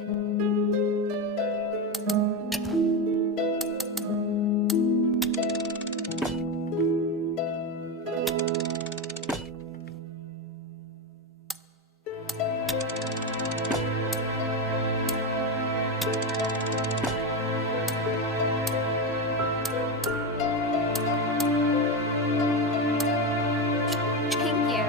Thank you.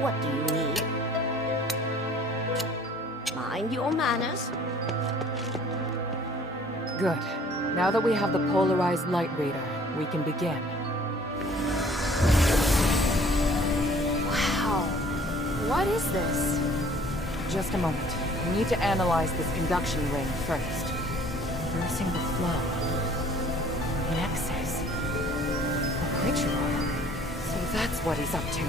What do you need? Mind your manners. Good. Now that we have the polarized light reader, we can begin. Wow. What is this? Just a moment. We need to analyze this conduction ring first. Reversing the flow. Nexus. A ritual. So that's what he's up to.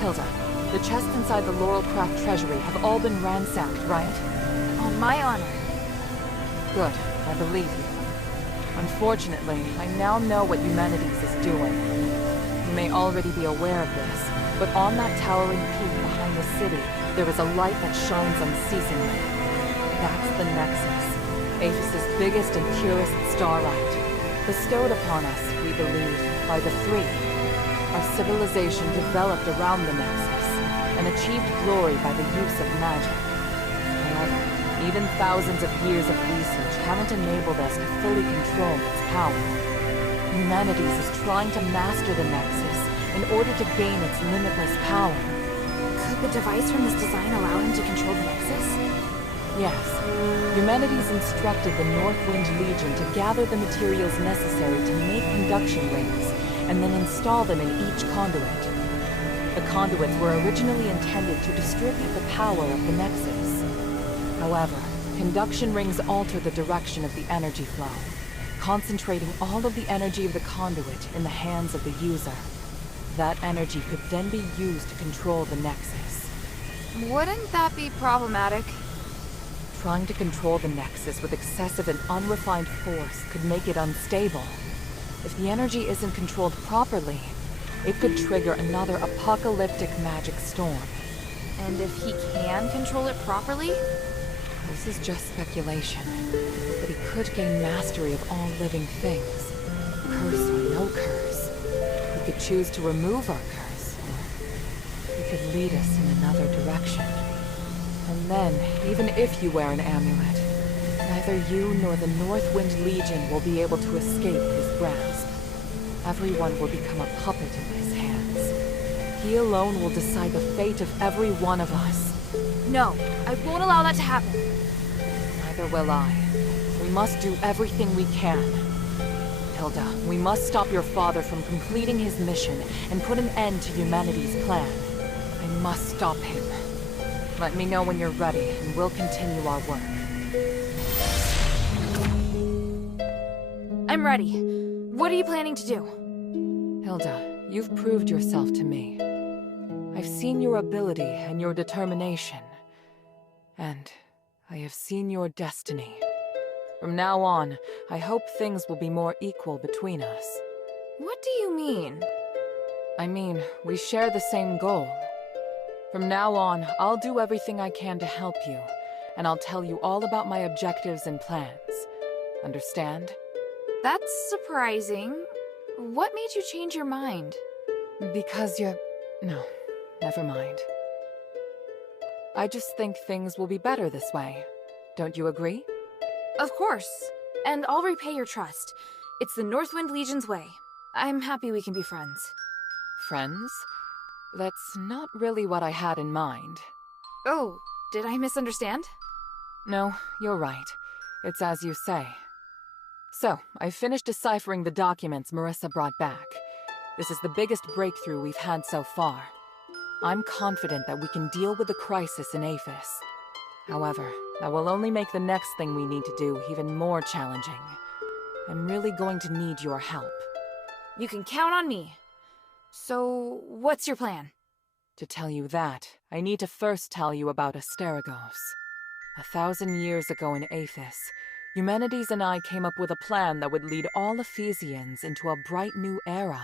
Hilda, the chests inside the Laurelcraft treasury have all been ransacked, right? On my honor. Good. I believe you. Unfortunately, I now know what Humanities is doing. You may already be aware of this, but on that towering peak behind the city, there is a light that shines unceasingly. That's the Nexus, Aphis's biggest and purest starlight, bestowed upon us, we believe, by the Three. Our civilization developed around the Nexus, and achieved glory by the use of magic. However, even thousands of years of research haven't enabled us to fully control its power. Humanities is trying to master the Nexus in order to gain its limitless power. Could the device from this design allow him to control the Nexus? Yes. Humanities instructed the Northwind Legion to gather the materials necessary to make conduction rings, and then install them in each conduit. The conduits were originally intended to distribute the power of the Nexus. However, conduction rings alter the direction of the energy flow, concentrating all of the energy of the conduit in the hands of the user. That energy could then be used to control the Nexus. Wouldn't that be problematic? Trying to control the Nexus with excessive and unrefined force could make it unstable. If the energy isn't controlled properly, it could trigger another apocalyptic magic storm. And if he can control it properly? This is just speculation, but he could gain mastery of all living things. Curse or no curse. He could choose to remove our curse, or he could lead us in another direction. And then, even if you wear an amulet, neither you nor the Northwind Legion will be able to escape his grasp. Everyone will become a puppet in his hands. He alone will decide the fate of every one of us. No, I won't allow that to happen. Neither will I. We must do everything we can. Hilda, we must stop your father from completing his mission and put an end to humanity's plan. I must stop him. Let me know when you're ready, and we'll continue our work. I'm ready. What are you planning to do? Hilda, you've proved yourself to me. I've seen your ability and your determination. And I have seen your destiny. From now on, I hope things will be more equal between us. What do you mean? I mean, we share the same goal. From now on, I'll do everything I can to help you, and I'll tell you all about my objectives and plans. Understand? That's surprising. What made you change your mind? Because you're... No, never mind. I just think things will be better this way. Don't you agree? Of course. And I'll repay your trust. It's the Northwind Legion's way. I'm happy we can be friends. Friends? That's not really what I had in mind. Oh, did I misunderstand? No, you're right. It's as you say. So, I finished deciphering the documents Marissa brought back. This is the biggest breakthrough we've had so far. I'm confident that we can deal with the crisis in Aphis. However, that will only make the next thing we need to do even more challenging. I'm really going to need your help. You can count on me. So, what's your plan? To tell you that, I need to first tell you about Asterigos. 1,000 years ago in Aphis, Eumenides and I came up with a plan that would lead all Ephesians into a bright new era.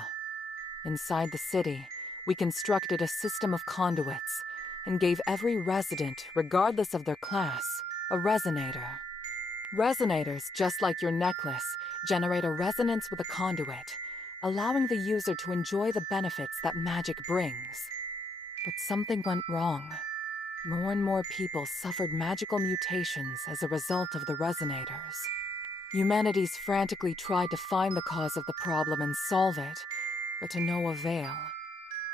Inside the city, we constructed a system of conduits and gave every resident, regardless of their class, a resonator. Resonators, just like your necklace, generate a resonance with a conduit, allowing the user to enjoy the benefits that magic brings. But something went wrong. More and more people suffered magical mutations as a result of the resonators. Eumenides frantically tried to find the cause of the problem and solve it, but to no avail.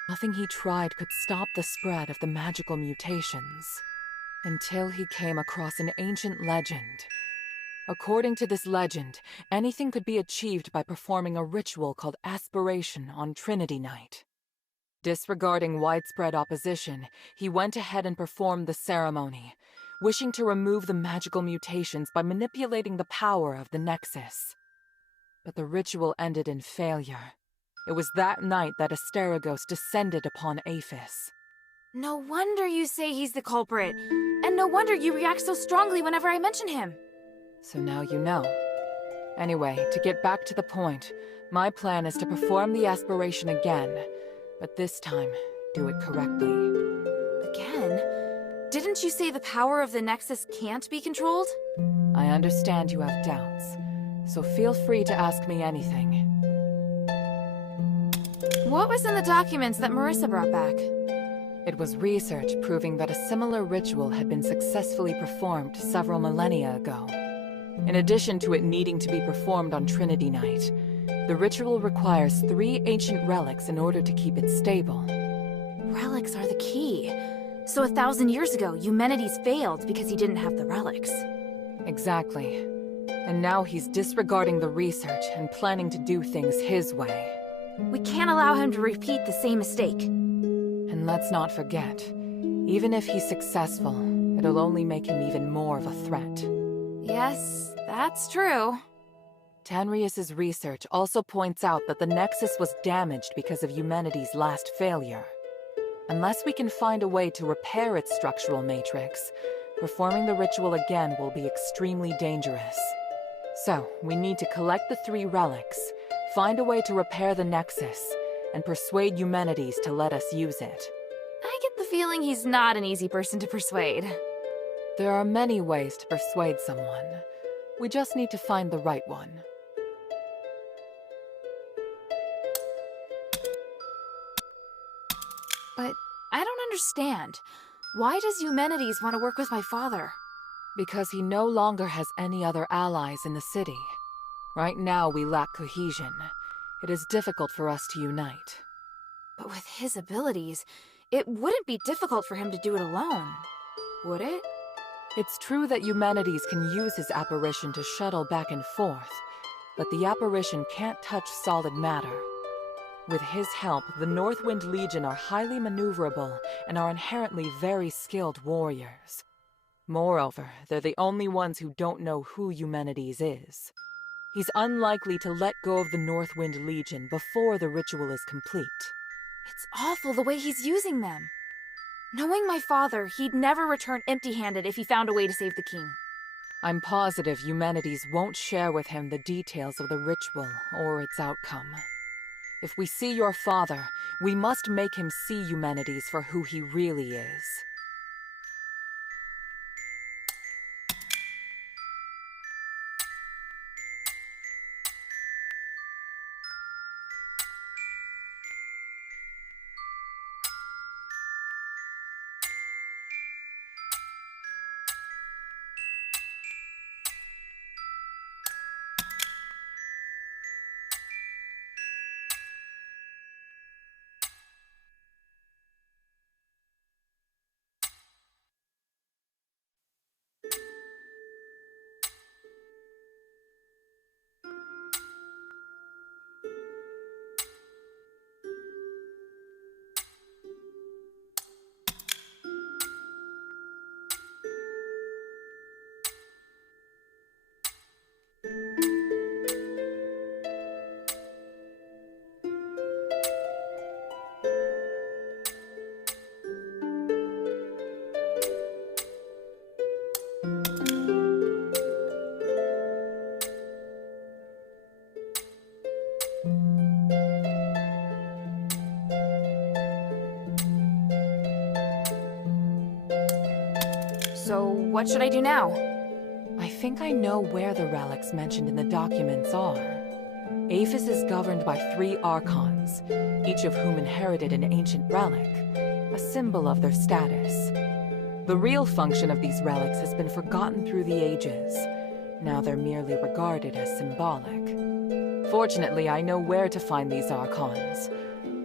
Nothing he tried could stop the spread of the magical mutations. Until he came across an ancient legend. According to this legend, anything could be achieved by performing a ritual called aspiration on Trinity Night. Disregarding widespread opposition, he went ahead and performed the ceremony, wishing to remove the magical mutations by manipulating the power of the Nexus. But the ritual ended in failure. It was that night that Asterigos descended upon Aphis. No wonder you say he's the culprit. And no wonder you react so strongly whenever I mention him. So now you know. Anyway, to get back to the point, my plan is to perform the aspiration again, but this time, do it correctly. Again? Didn't you say the power of the Nexus can't be controlled? I understand you have doubts, so feel free to ask me anything. What was in the documents that Marissa brought back? It was research proving that a similar ritual had been successfully performed several millennia ago. In addition to it needing to be performed on Trinity Night, the ritual requires 3 ancient relics in order to keep it stable. Relics are the key. So 1,000 years ago, Eumenides failed because he didn't have the relics. Exactly. And now he's disregarding the research and planning to do things his way. We can't allow him to repeat the same mistake. And let's not forget, even if he's successful, it'll only make him even more of a threat. Yes, that's true. Tanrius's research also points out that the Nexus was damaged because of Eumenides' last failure. Unless we can find a way to repair its structural matrix, performing the ritual again will be extremely dangerous. So, we need to collect the 3 relics, find a way to repair the Nexus, and persuade Eumenides to let us use it. I get the feeling he's not an easy person to persuade. There are many ways to persuade someone. We just need to find the right one. But I don't understand. Why does Eumenides want to work with my father? Because he no longer has any other allies in the city. Right now we lack cohesion. It is difficult for us to unite. But with his abilities, it wouldn't be difficult for him to do it alone, would it? It's true that Eumenides can use his apparition to shuttle back and forth, but the apparition can't touch solid matter. With his help, the Northwind Legion are highly maneuverable and are inherently very skilled warriors. Moreover, they're the only ones who don't know who Eumenides is. He's unlikely to let go of the Northwind Legion before the ritual is complete. It's awful the way he's using them. Knowing my father, he'd never return empty-handed if he found a way to save the king. I'm positive Eumenides won't share with him the details of the ritual or its outcome. If we see your father, we must make him see Eumenides for who he really is. So, what should I do now? I think I know where the relics mentioned in the documents are. Aphis is governed by 3 Archons, each of whom inherited an ancient relic, a symbol of their status. The real function of these relics has been forgotten through the ages. Now they're merely regarded as symbolic. Fortunately, I know where to find these Archons,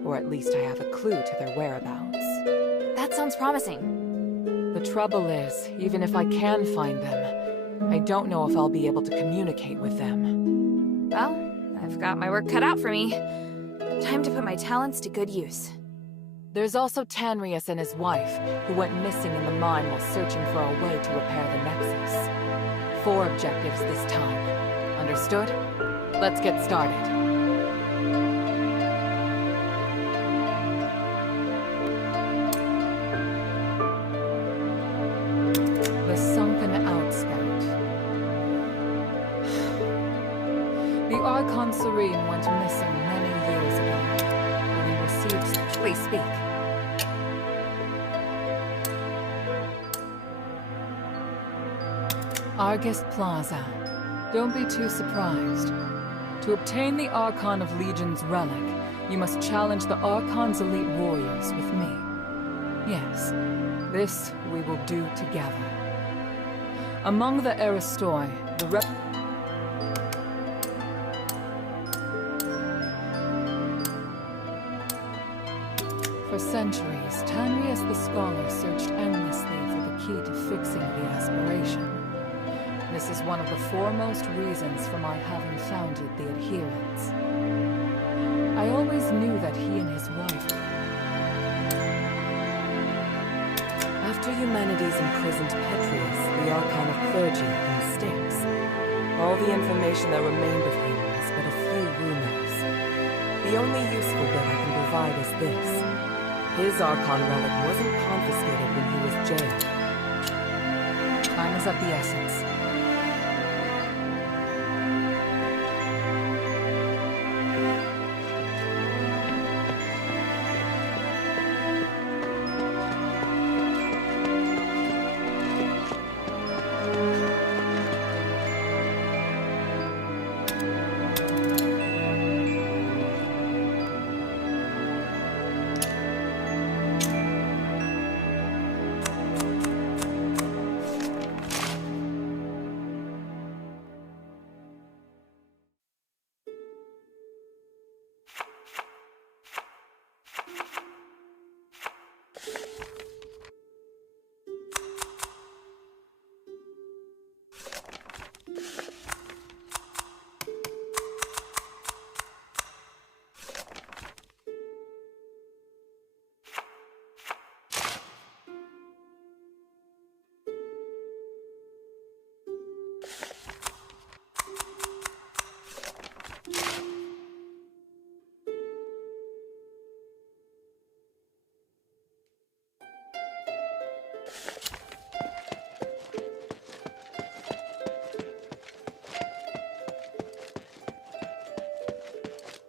or at least I have a clue to their whereabouts. That sounds promising. The trouble is, even if I can find them, I don't know if I'll be able to communicate with them. Well, I've got my work cut out for me. Time to put my talents to good use. There's also Tanrius and his wife, who went missing in the mine while searching for a way to repair the Nexus. 4 objectives this time. Understood? Let's get started. The sunken outspout. The Archon Serene went missing many years ago. We received... Please speak. Argus Plaza. Don't be too surprised. To obtain the Archon of Legion's relic, you must challenge the Archon's elite warriors with me. Yes, this we will do together. Among the Aristoi, the For centuries, Tanrius the Scholar searched endlessly for the key to fixing the aspiration. This is one of the foremost reasons for my having founded the Adherents. I always knew that he and his wife... After Eumenides imprisoned Petrius, the Archon of Clergy, in Styx, all the information that remained of him is but a few rumors. The only useful bit I can provide is this. His Archon relic wasn't confiscated when he was jailed. Time is of the essence.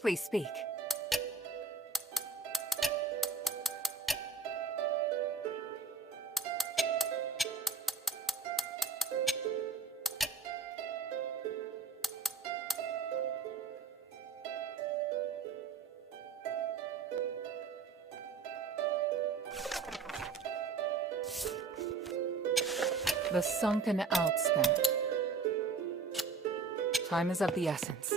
Please speak. The sunken outskirt. Time is of the essence.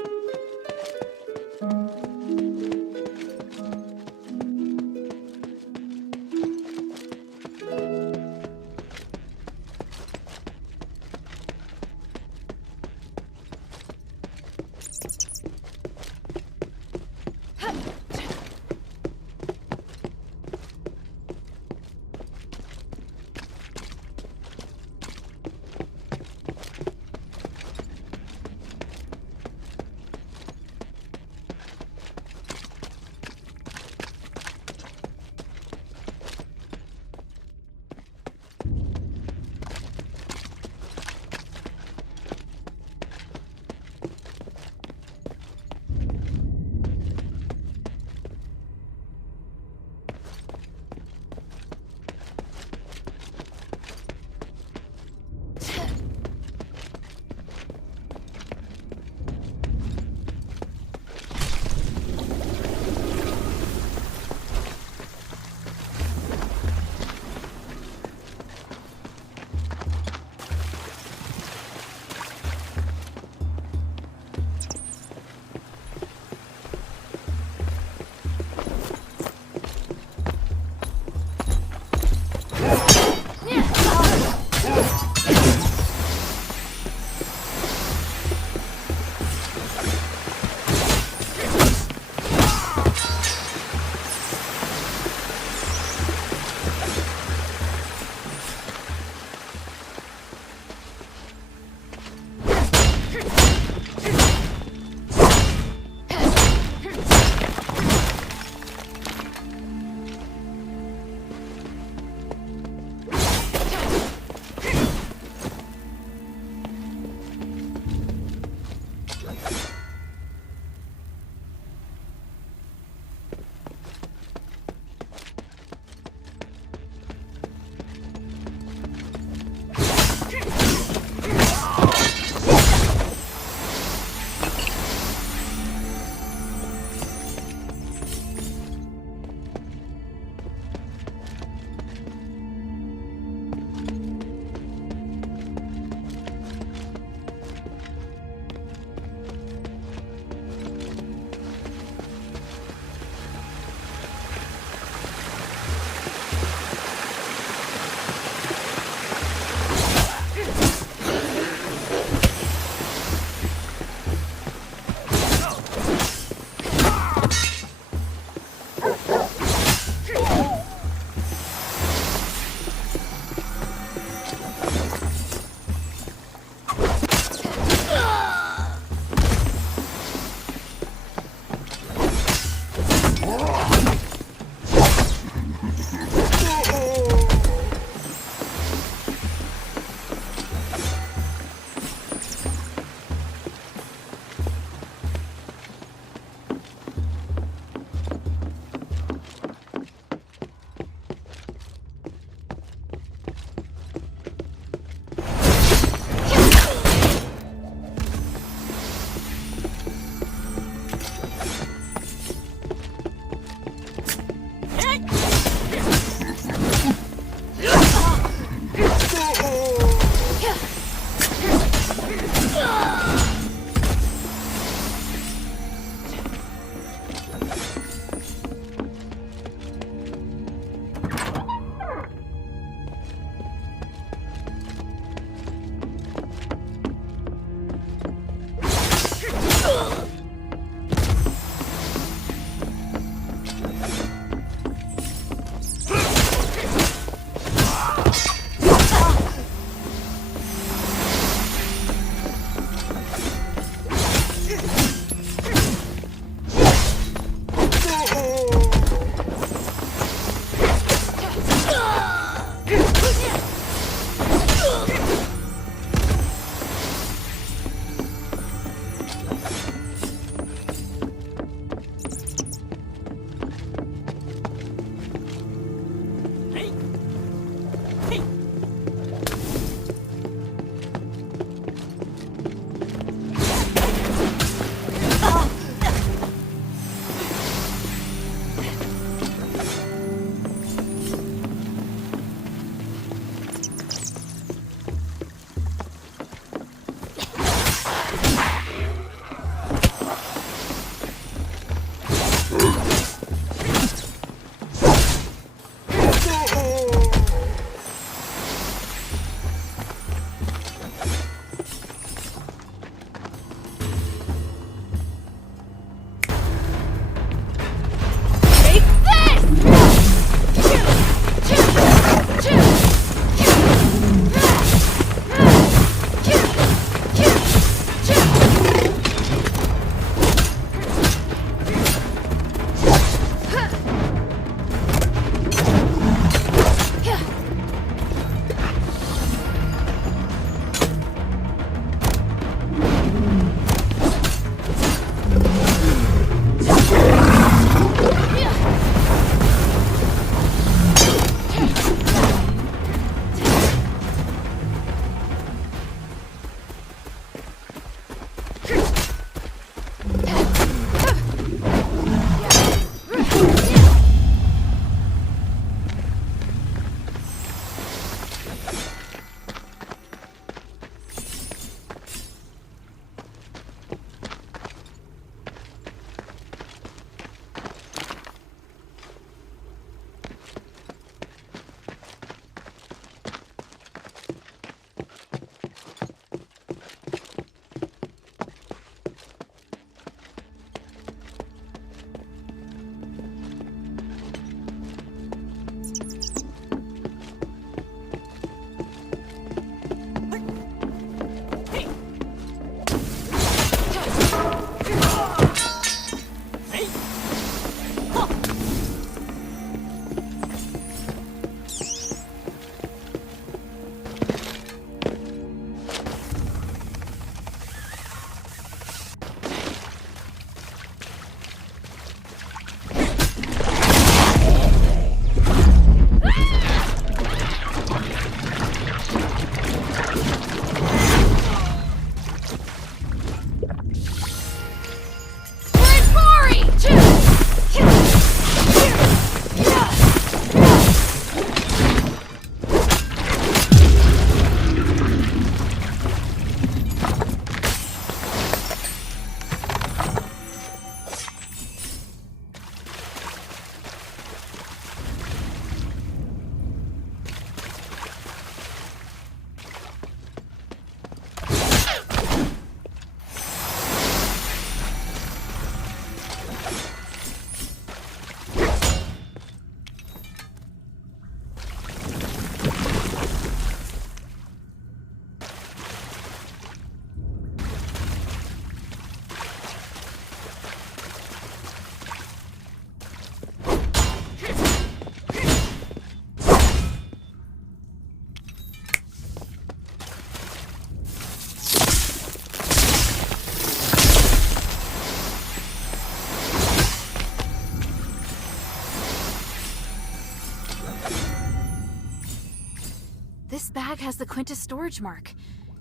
This bag has the Quintus storage mark.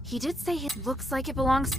He did say it looks like it belongs...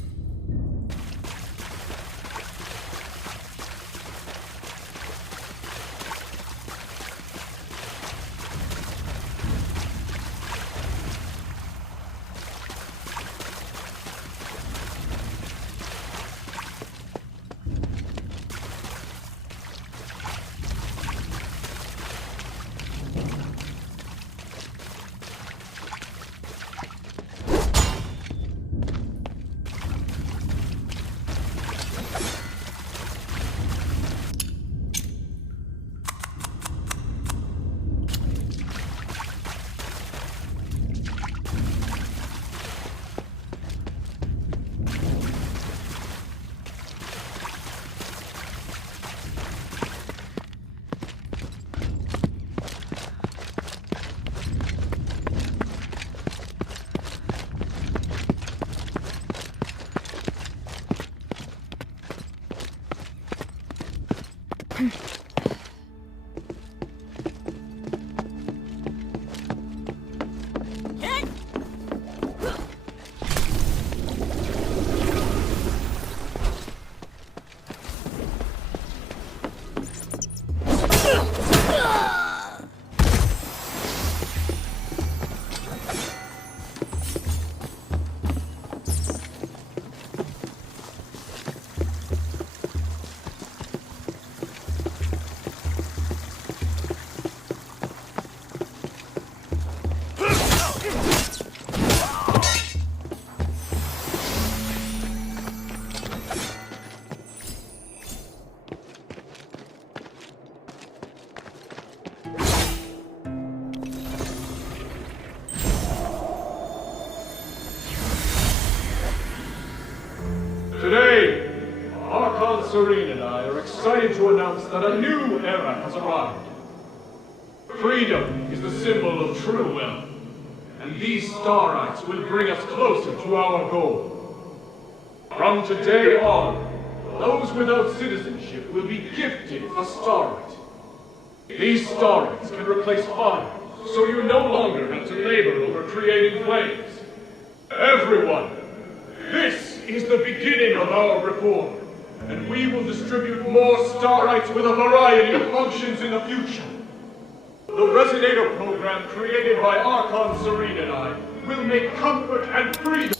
Today, Archon Serene and I are excited to announce that a new era has arrived. Freedom is the symbol of true wealth, and these Starites will bring us closer to our goal. From today on, those without citizenship will be gifted a Starite. These Starites can replace fire, so you no longer have to labor over creating flames. Everyone, this is the beginning of our reform, and we will distribute more Starites with a variety of functions in the future. The Resonator program created by Archon Serene and I will make comfort and freedom.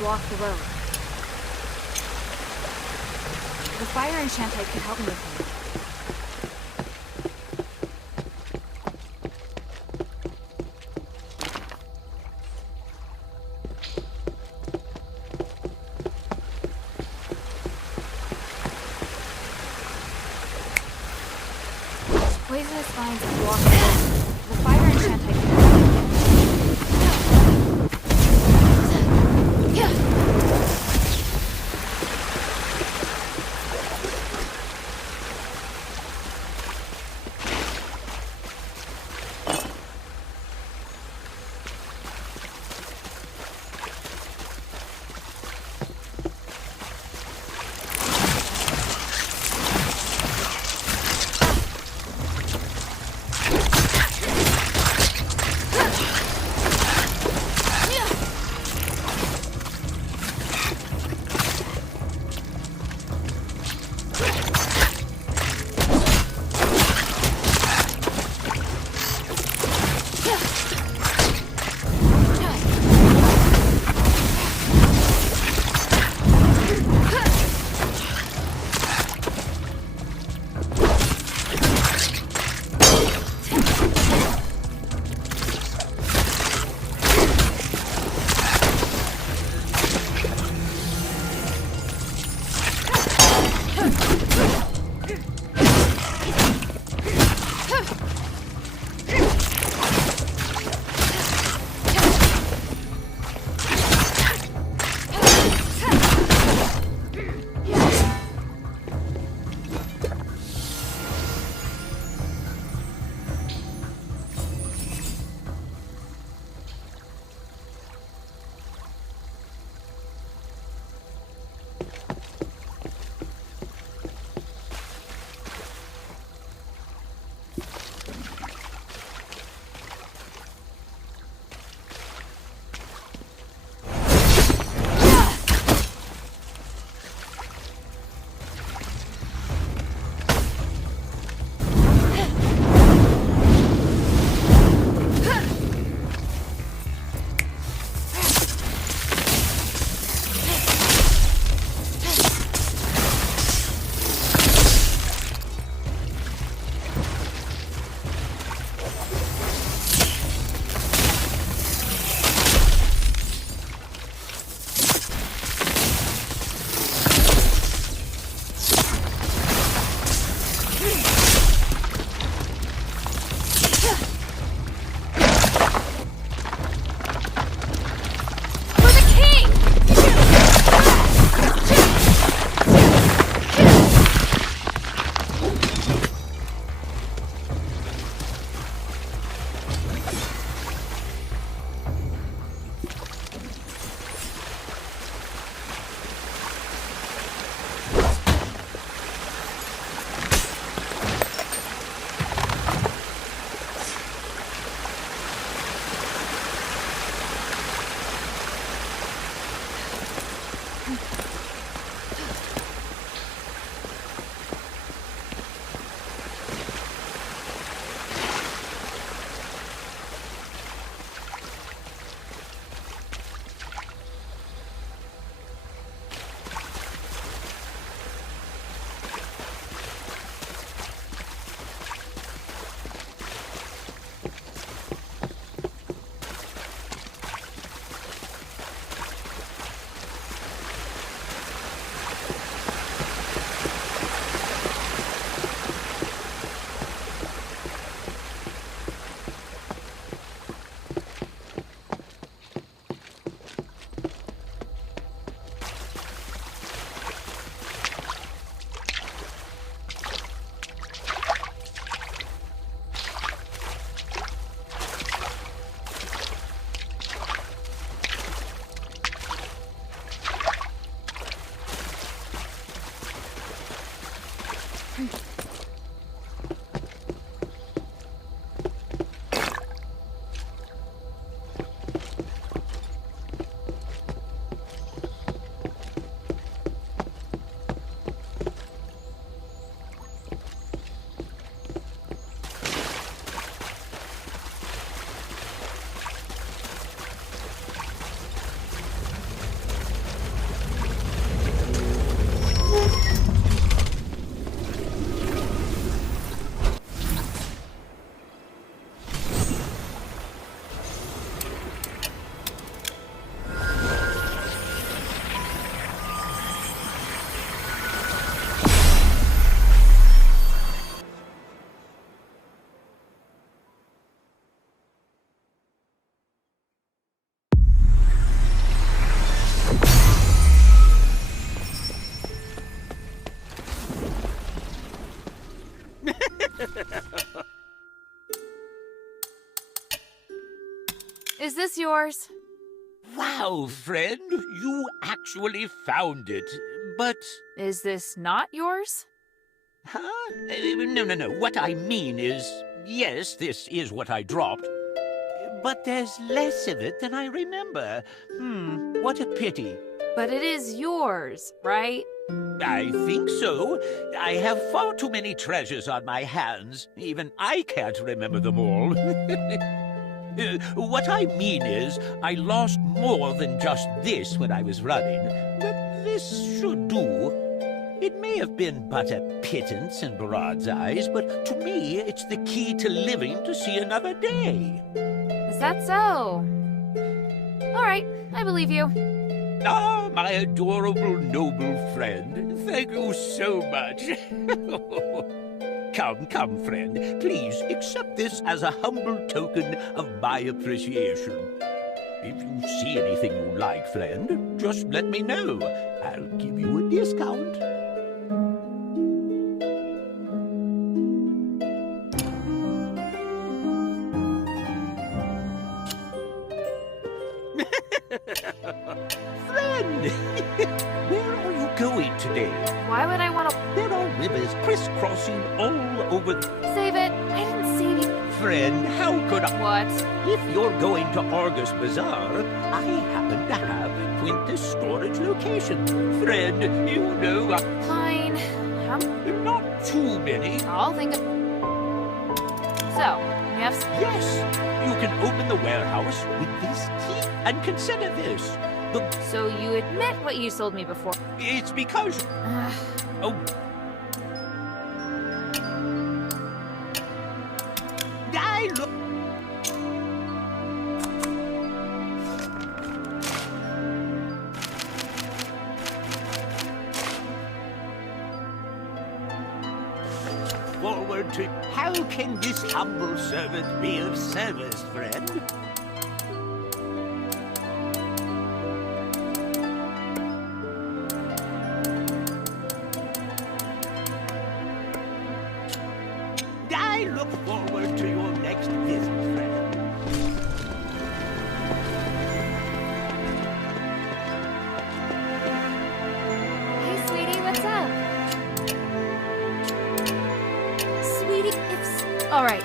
block the road. The fire enchantite could help me with him. Poisonous vines that block the road. The fire enchantite can help me. Is this yours? Wow, friend, you actually found it. But... Is this not yours? Huh? No. What I mean is, yes, this is what I dropped. But there's less of it than I remember. What a pity. But it is yours, right? I think so. I have far too many treasures on my hands. Even I can't remember them all. What I mean is, I lost more than just this when I was running. But this should do. It may have been but a pittance in Barad's eyes, but to me, it's the key to living to see another day. Is that so? All right, I believe you. Ah, my adorable, noble friend. Thank you so much. Come, friend. Please accept this as a humble token of my appreciation. If you see anything you like, friend, just let me know. I'll give you a discount. Friend! Where are you going today? Why would I want to... There are rivers crisscrossing all over... Save it. I didn't save it. Friend, how could I... What? If you're going to Argus Bazaar, I happen to have a Quintus storage location. Friend, you know... Fine. Not too many. I'll think of... So, you have... Yes, you can open the warehouse with this key. And consider this. So you admit what you sold me before? It's because... Oh. I look... Forward to... How can this humble servant be of service, friend? I look forward to your next visit, friend. Hey, sweetie, what's up? Sweetie, it's... All right.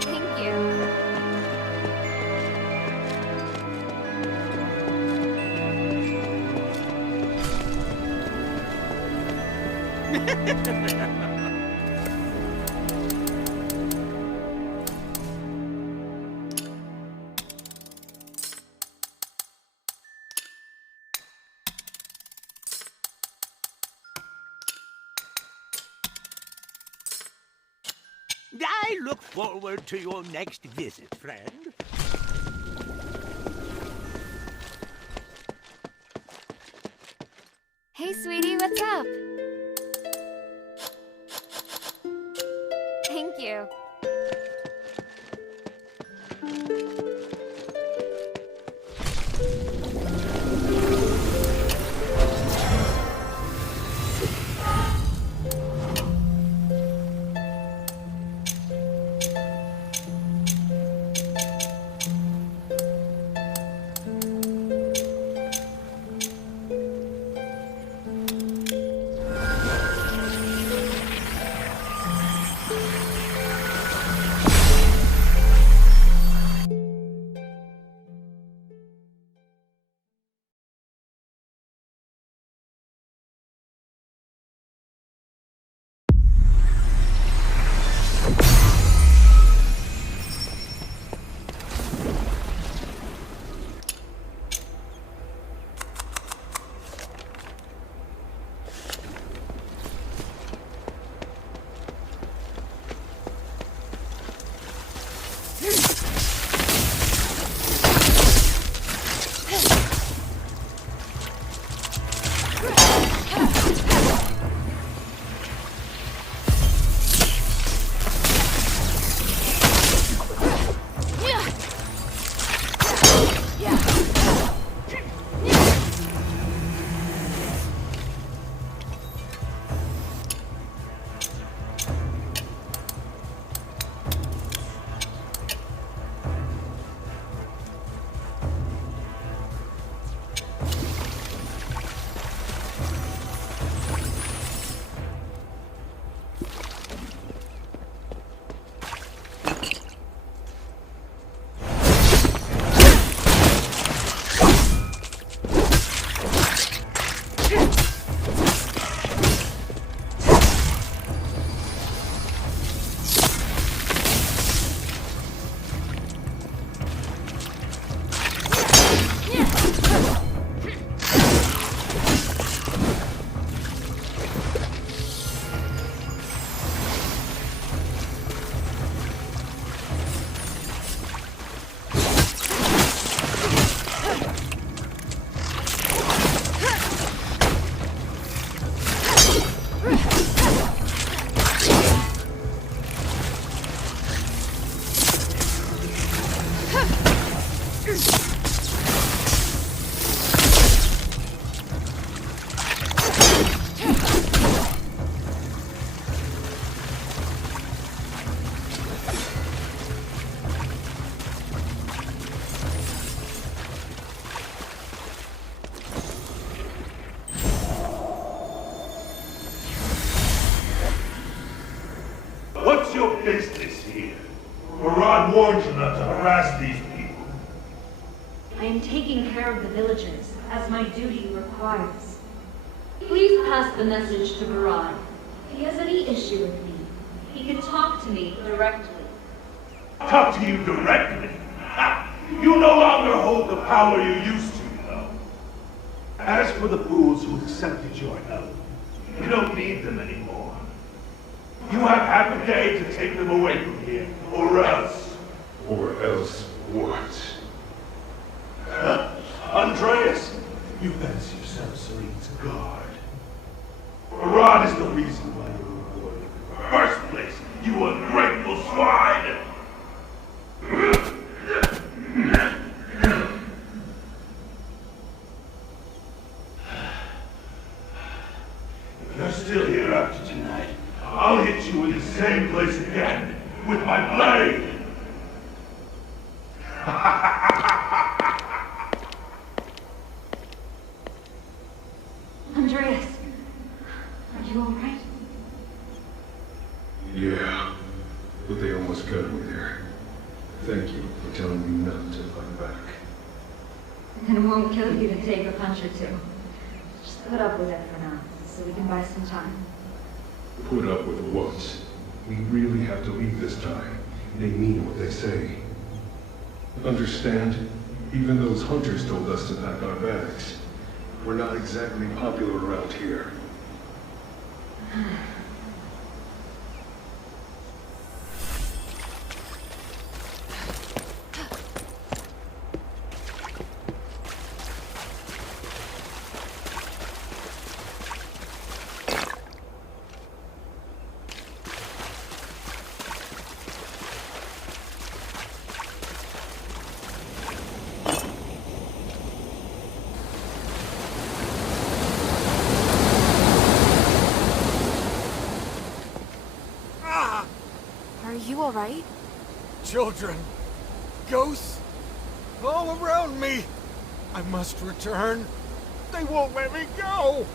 Thank you. I look forward to your next visit, friend. Hey, sweetie, what's up? Thank you. What's your business here? Murad warned you not to harass these people. I am taking care of the villagers, as my duty requires. Please pass the message to Murad. If he has any issue with me, he can talk to me directly. Talk to you directly? Ha! You no longer hold the power you used to, though. As for the fools who accepted your help, you don't need them anymore. You have half a day to take them away from here, or else. Or else what? Andreas, you fancy yourself Serene's guard. Murad is the reason why you're rewarded in the first place, you ungrateful swine! If you're still here after tonight, I'll hit you in the same place again, with my blade! Andreas, are you alright? Yeah, but they almost got me there. Thank you for telling me not to fight back. And it won't kill you to take a punch or two. Just put up with it for now, so we can buy some time. Put up with what? We really have to leave this time. They mean what they say. Understand? Even those hunters told us to pack our bags. We're not exactly popular around here. Are you alright? Children. Ghosts. All around me. I must return. They won't let me go.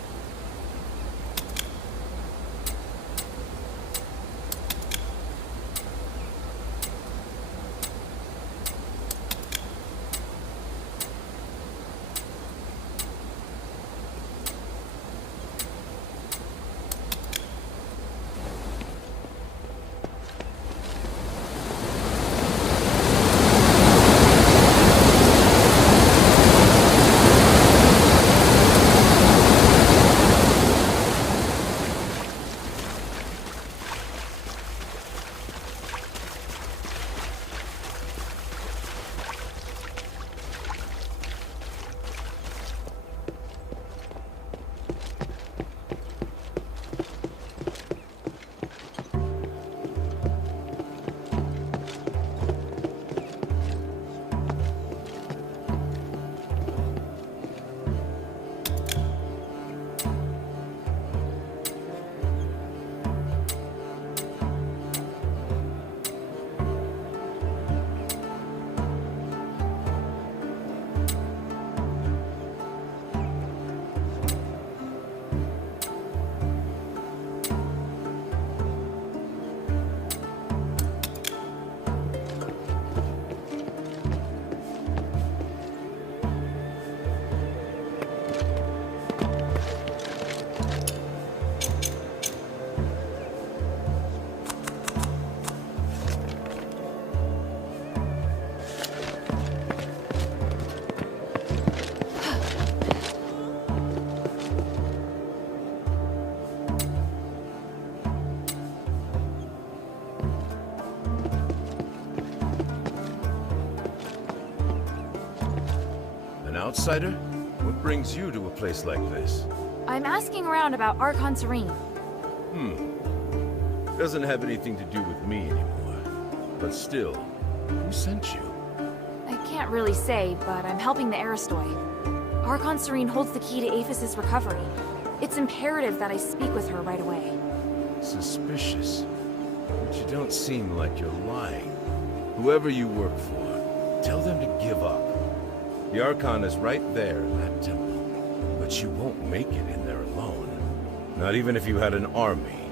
Outsider? What brings you to a place like this? I'm asking around about Archon Serene. Doesn't have anything to do with me anymore. But still, who sent you? I can't really say, but I'm helping the Aristoi. Archon Serene holds the key to Aphis' recovery. It's imperative that I speak with her right away. Suspicious. But you don't seem like you're lying. Whoever you work for, tell them to give up. The Archon is right there in that temple. But you won't make it in there alone. Not even if you had an army.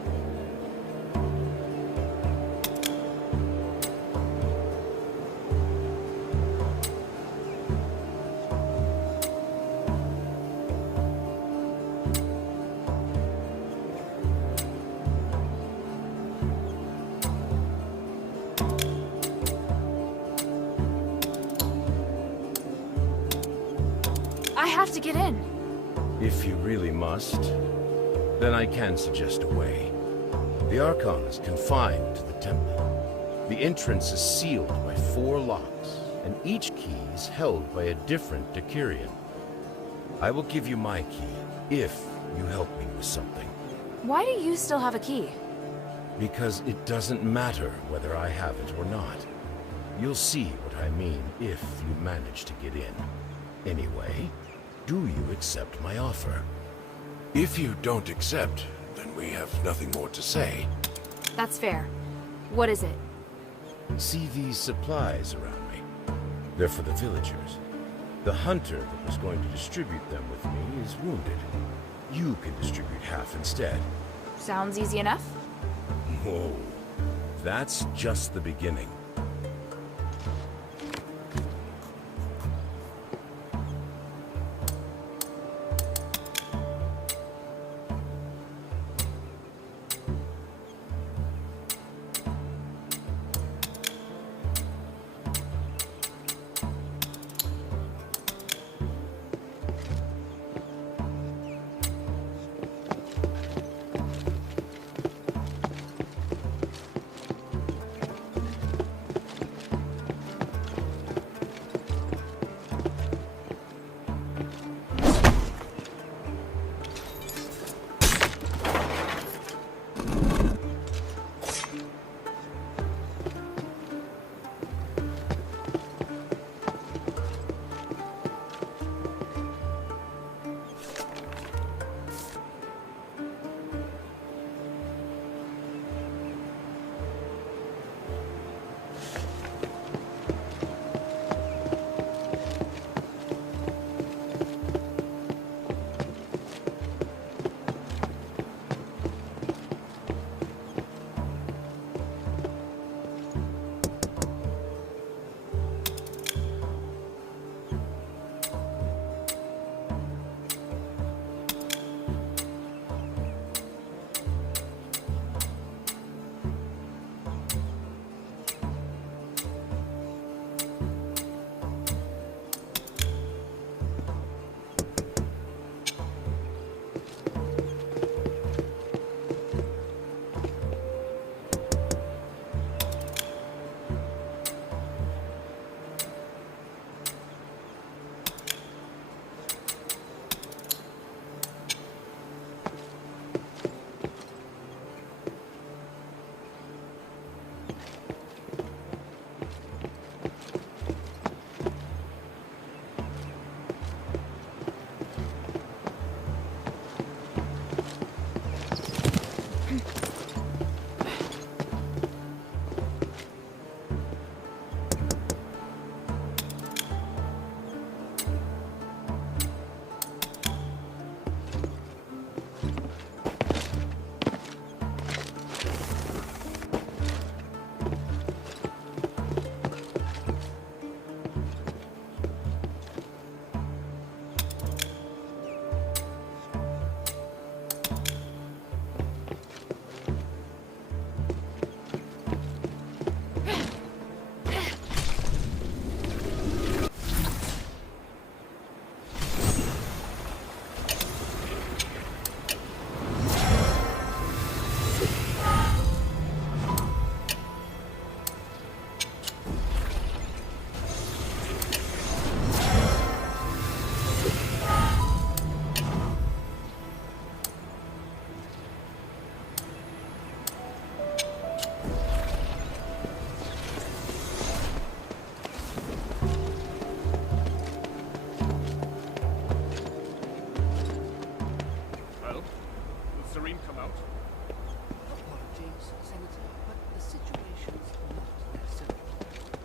have to get in. If you really must, then I can suggest a way. The Archon is confined to the temple. The entrance is sealed by 4 locks, and each key is held by a different Decurion. I will give you my key, if you help me with something. Why do you still have a key? Because it doesn't matter whether I have it or not. You'll see what I mean if you manage to get in. Anyway, do you accept my offer? If you don't accept, then we have nothing more to say. That's fair. What is it? See these supplies around me? They're for the villagers. The hunter that was going to distribute them with me is wounded. You can distribute half instead. Sounds easy enough. Whoa. That's just the beginning.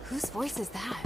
Whose voice is that?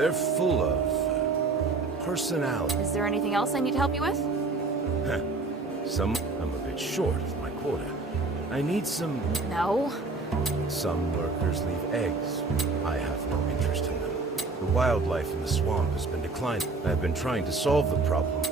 They're full of personality. Is there anything else I need to help you with? I'm a bit short of my quota. I need some... No. Some lurkers leave eggs. I have no interest in them. The wildlife in the swamp has been declining. I've been trying to solve the problem.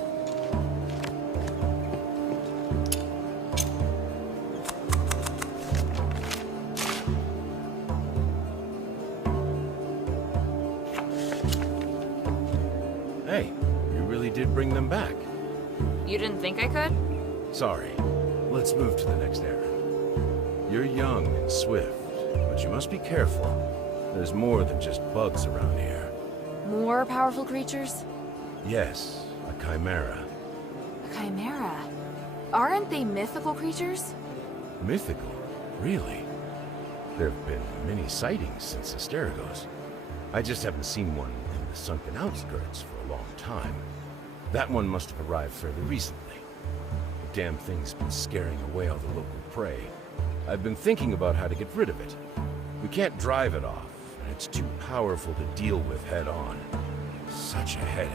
Hey, you really did bring them back. You didn't think I could? Sorry. Let's move to the next errand. You're young and swift, but you must be careful. There's more than just bugs around here. More powerful creatures? Yes, a chimera. A chimera? Aren't they mythical creatures? Mythical? Really? There have been many sightings since Asterigos. I just haven't seen one in the sunken outskirts for a long time. That one must have arrived fairly recently. The damn thing's been scaring away all the local prey. I've been thinking about how to get rid of it. We can't drive it off, and it's too powerful to deal with head-on. Such a headache.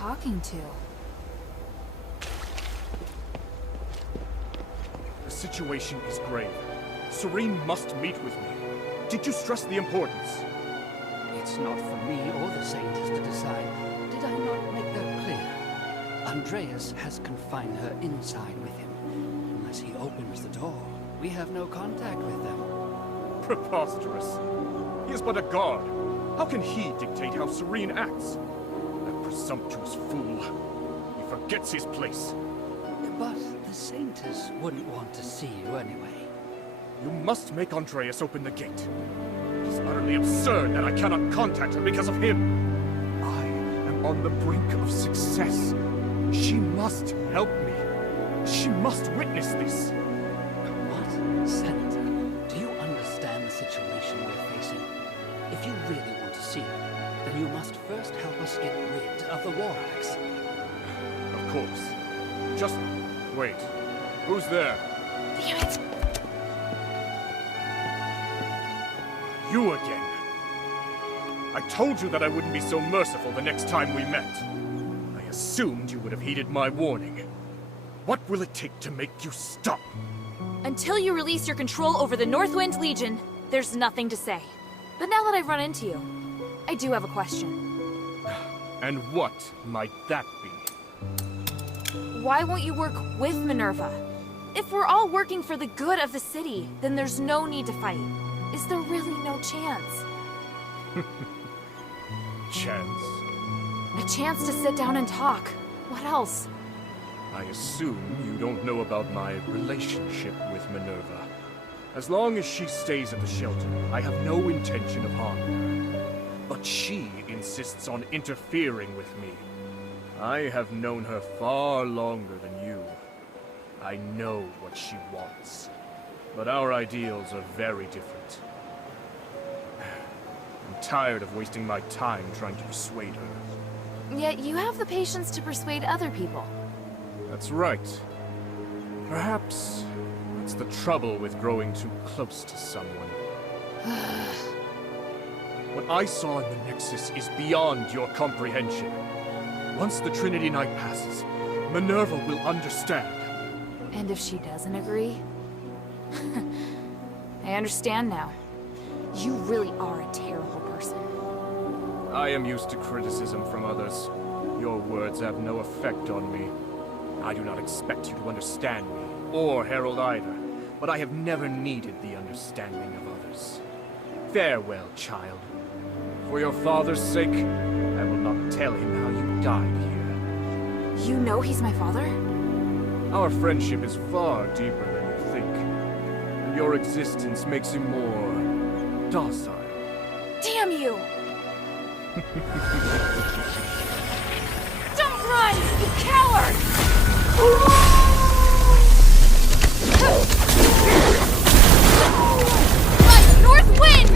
talking to? The situation is grave. Serene must meet with me. Did you stress the importance? It's not for me or the Saints to decide. Did I not make that clear? Andreas has confined her inside with him. Unless he opens the door, we have no contact with them. Preposterous. He is but a guard. How can he dictate how Serene acts? That presumptuous fool. He forgets his place. But the Saintess wouldn't want to see you anyway. You must make Andreas open the gate. It is utterly absurd that I cannot contact her because of him. I am on the brink of success. She must help me. She must witness this. What? Senator, do you understand the situation we're facing? If you really want to see her, then you must first help us get rid of the War Axe. Of course. Just wait. Who's there? Damn it! You again. I told you that I wouldn't be so merciful the next time we met. I assumed you would have heeded my warning. What will it take to make you stop? Until you release your control over the Northwind Legion, there's nothing to say. But now that I've run into you, I do have a question. And what might that be? Why won't you work with Minerva? If we're all working for the good of the city, then there's no need to fight. Is there really no chance? Chance? A chance to sit down and talk. What else? I assume you don't know about my relationship with Minerva. As long as she stays at the shelter, I have no intention of harming her. But she insists on interfering with me. I have known her far longer than you. I know what she wants. But our ideals are very different. I'm tired of wasting my time trying to persuade her. Yet you have the patience to persuade other people. That's right. Perhaps that's the trouble with growing too close to someone. What I saw in the Nexus is beyond your comprehension. Once the Trinity Night passes, Minerva will understand. And if she doesn't agree? I understand now. You really are a terrible person. I am used to criticism from others. Your words have no effect on me. I do not expect you to understand me, or Harold either, but I have never needed the understanding of others. Farewell, child. For your father's sake, I will not tell him how you died here. You know he's my father? Our friendship is far deeper than you think, and your existence makes him more docile. Damn you! Don't run, you coward! Run, North Wind!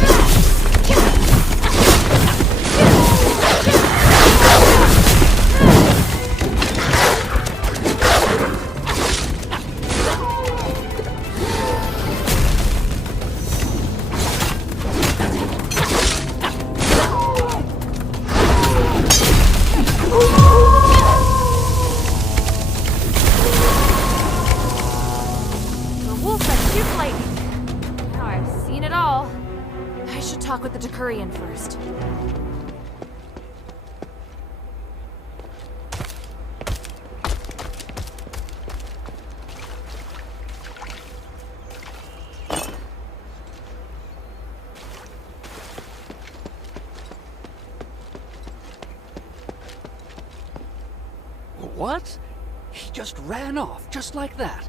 With the Decurion first. What? He just ran off, just like that.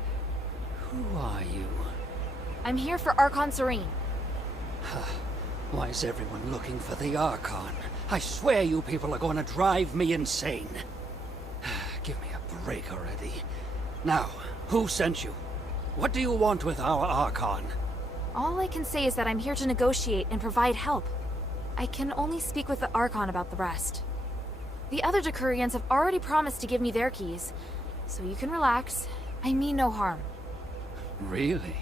Who are you? I'm here for Archon Serene. Why is everyone looking for the Archon? I swear you people are going to drive me insane. Give me a break already. Now, who sent you? What do you want with our Archon? All I can say is that I'm here to negotiate and provide help. I can only speak with the Archon about the rest. The other Decurions have already promised to give me their keys, so you can relax. I mean no harm. Really?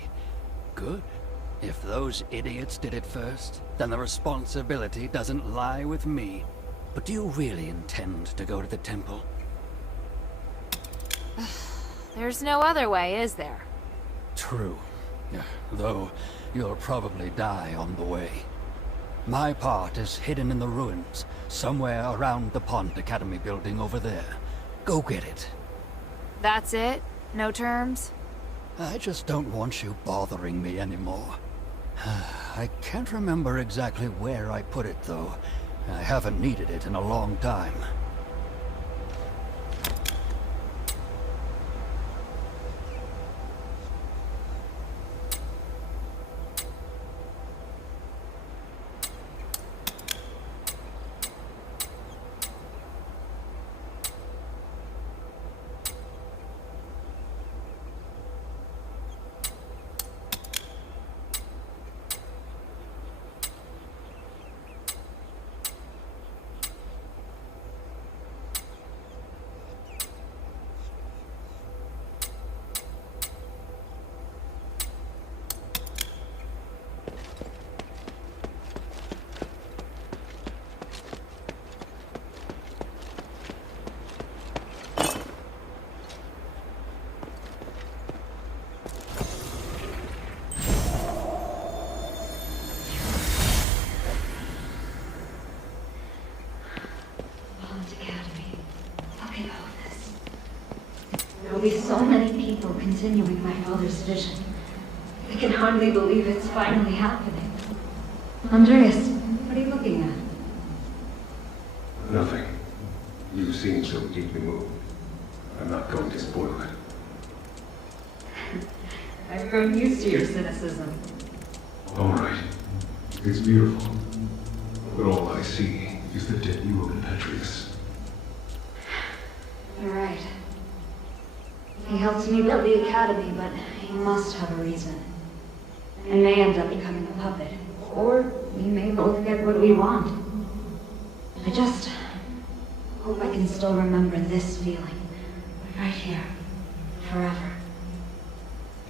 Good. If those idiots did it first, then the responsibility doesn't lie with me. But do you really intend to go to the temple? There's no other way, is there? True. Though you'll probably die on the way. My part is hidden in the ruins, somewhere around the Pond Academy building over there. Go get it. That's it? No terms? I just don't want you bothering me anymore. I can't remember exactly where I put it, though. I haven't needed it in a long time. There will be so many people continuing my father's vision. I can hardly believe it's finally happening. Andreas, what are you looking at? Nothing. You seem so deeply moved. I'm not going to spoil it. I've grown used to your cynicism. All right. It's beautiful. But all I see is the dead you of Petrius. You're right. He helped me build the academy, but he must have a reason. I may end up becoming a puppet, or we may both get what we want. I just hope I can still remember this feeling, right here, forever.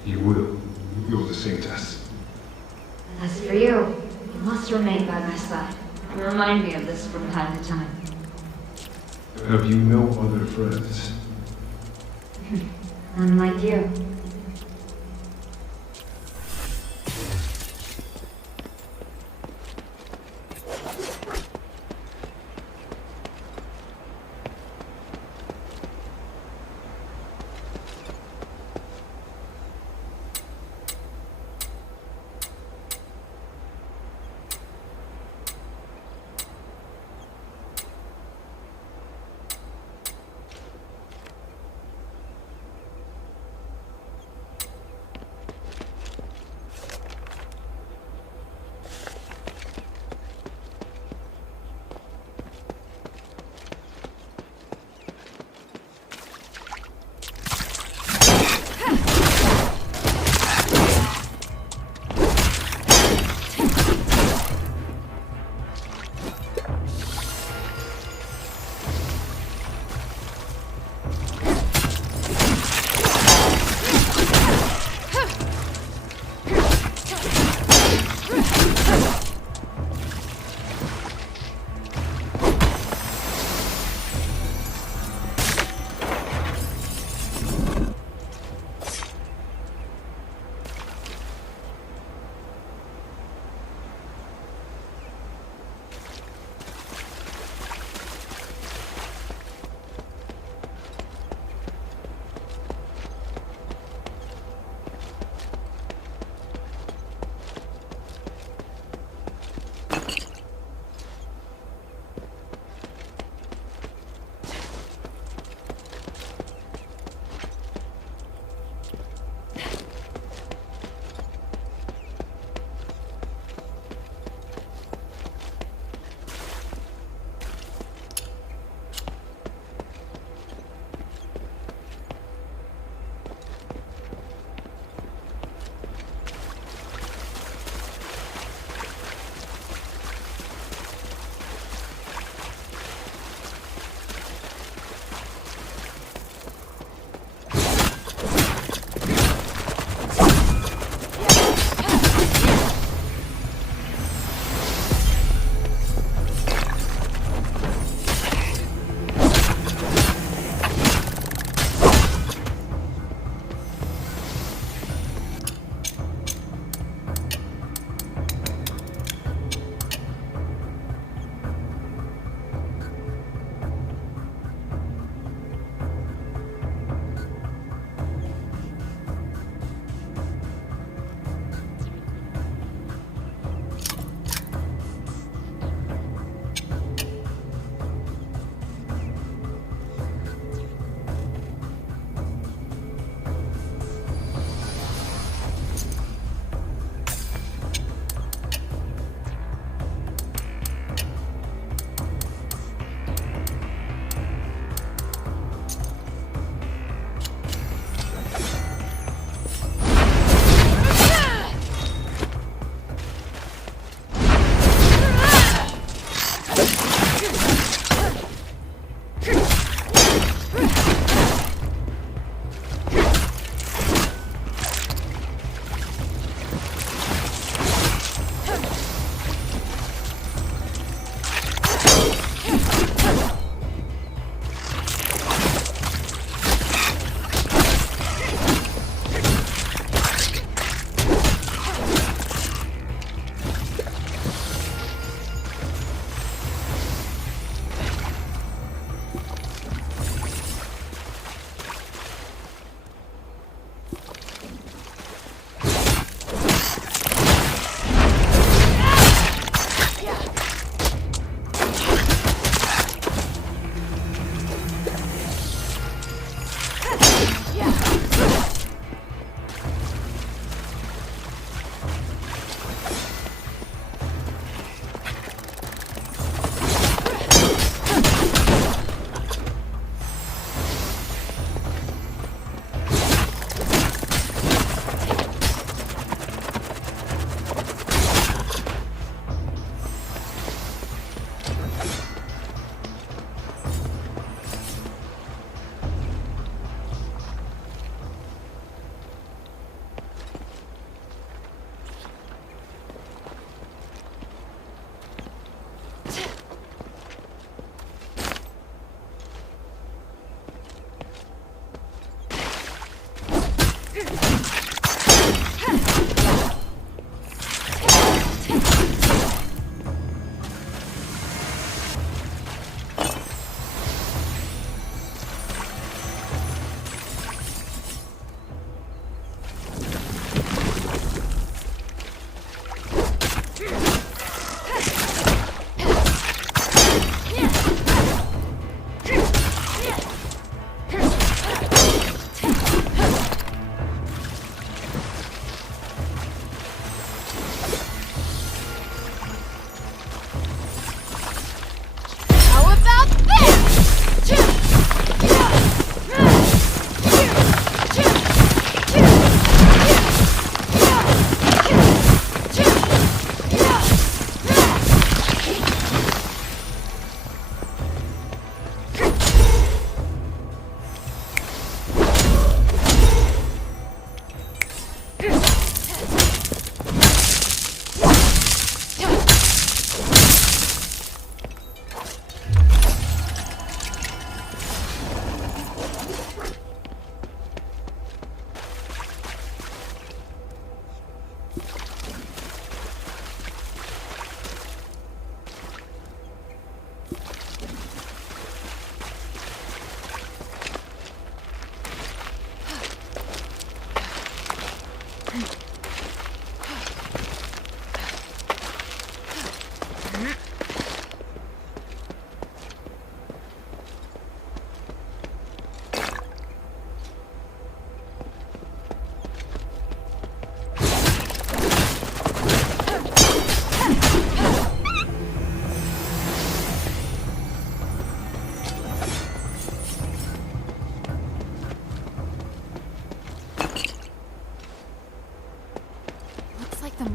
You will. You're the saintess. As for you, you must remain by my side, and remind me of this from time to time. Have you no other friends? Unlike you.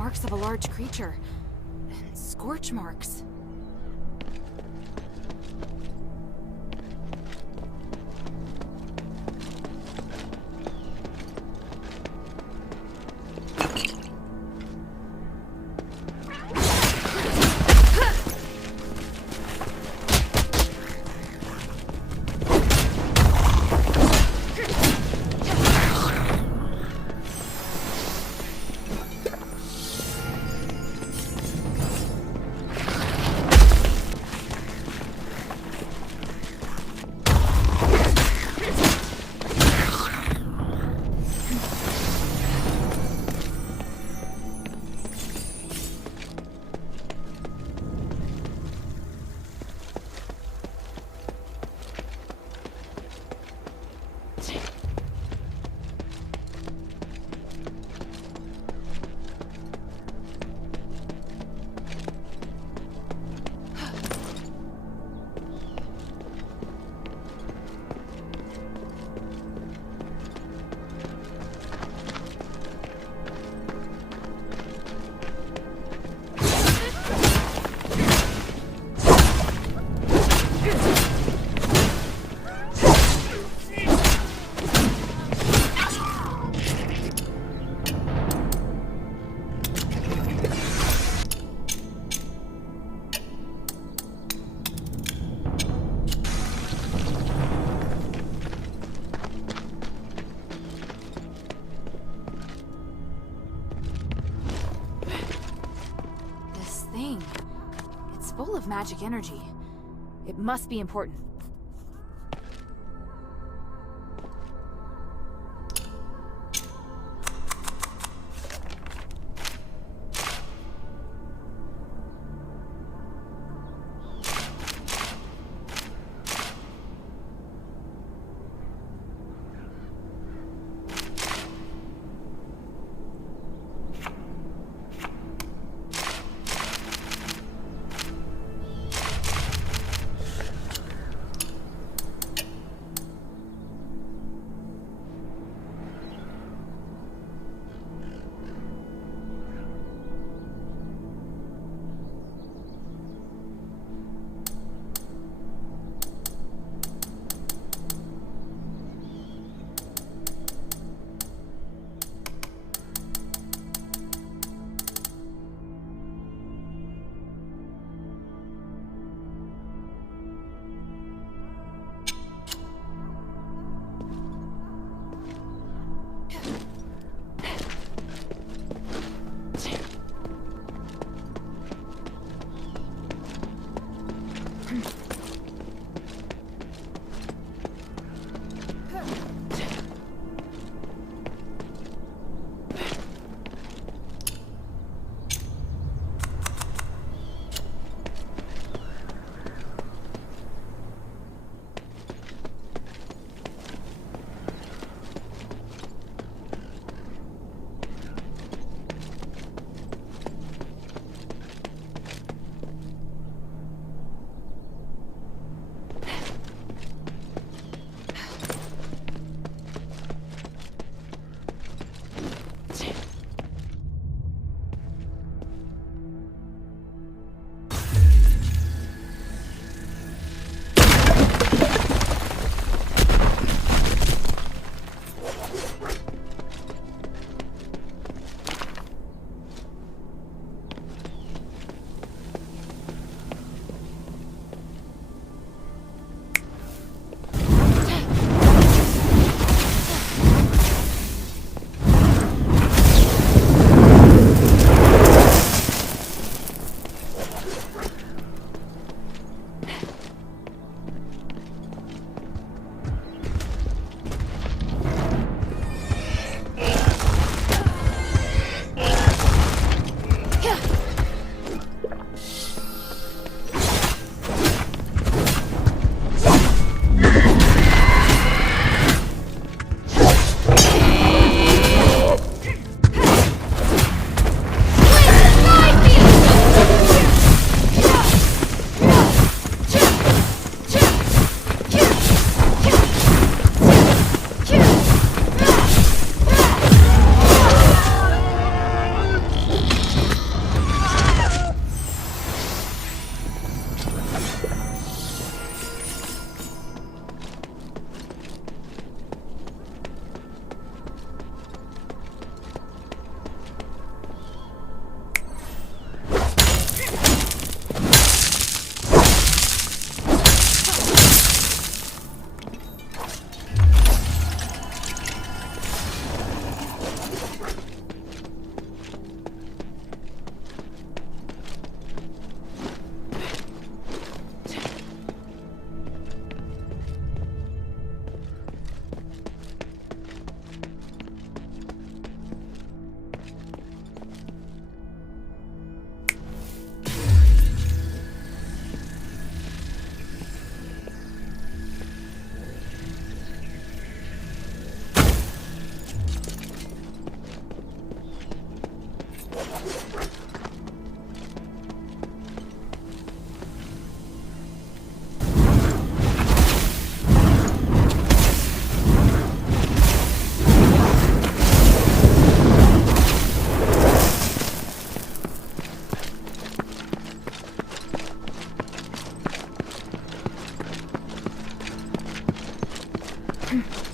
marks of a large creature. And scorch marks. Full of magic energy. It must be important. Hmm.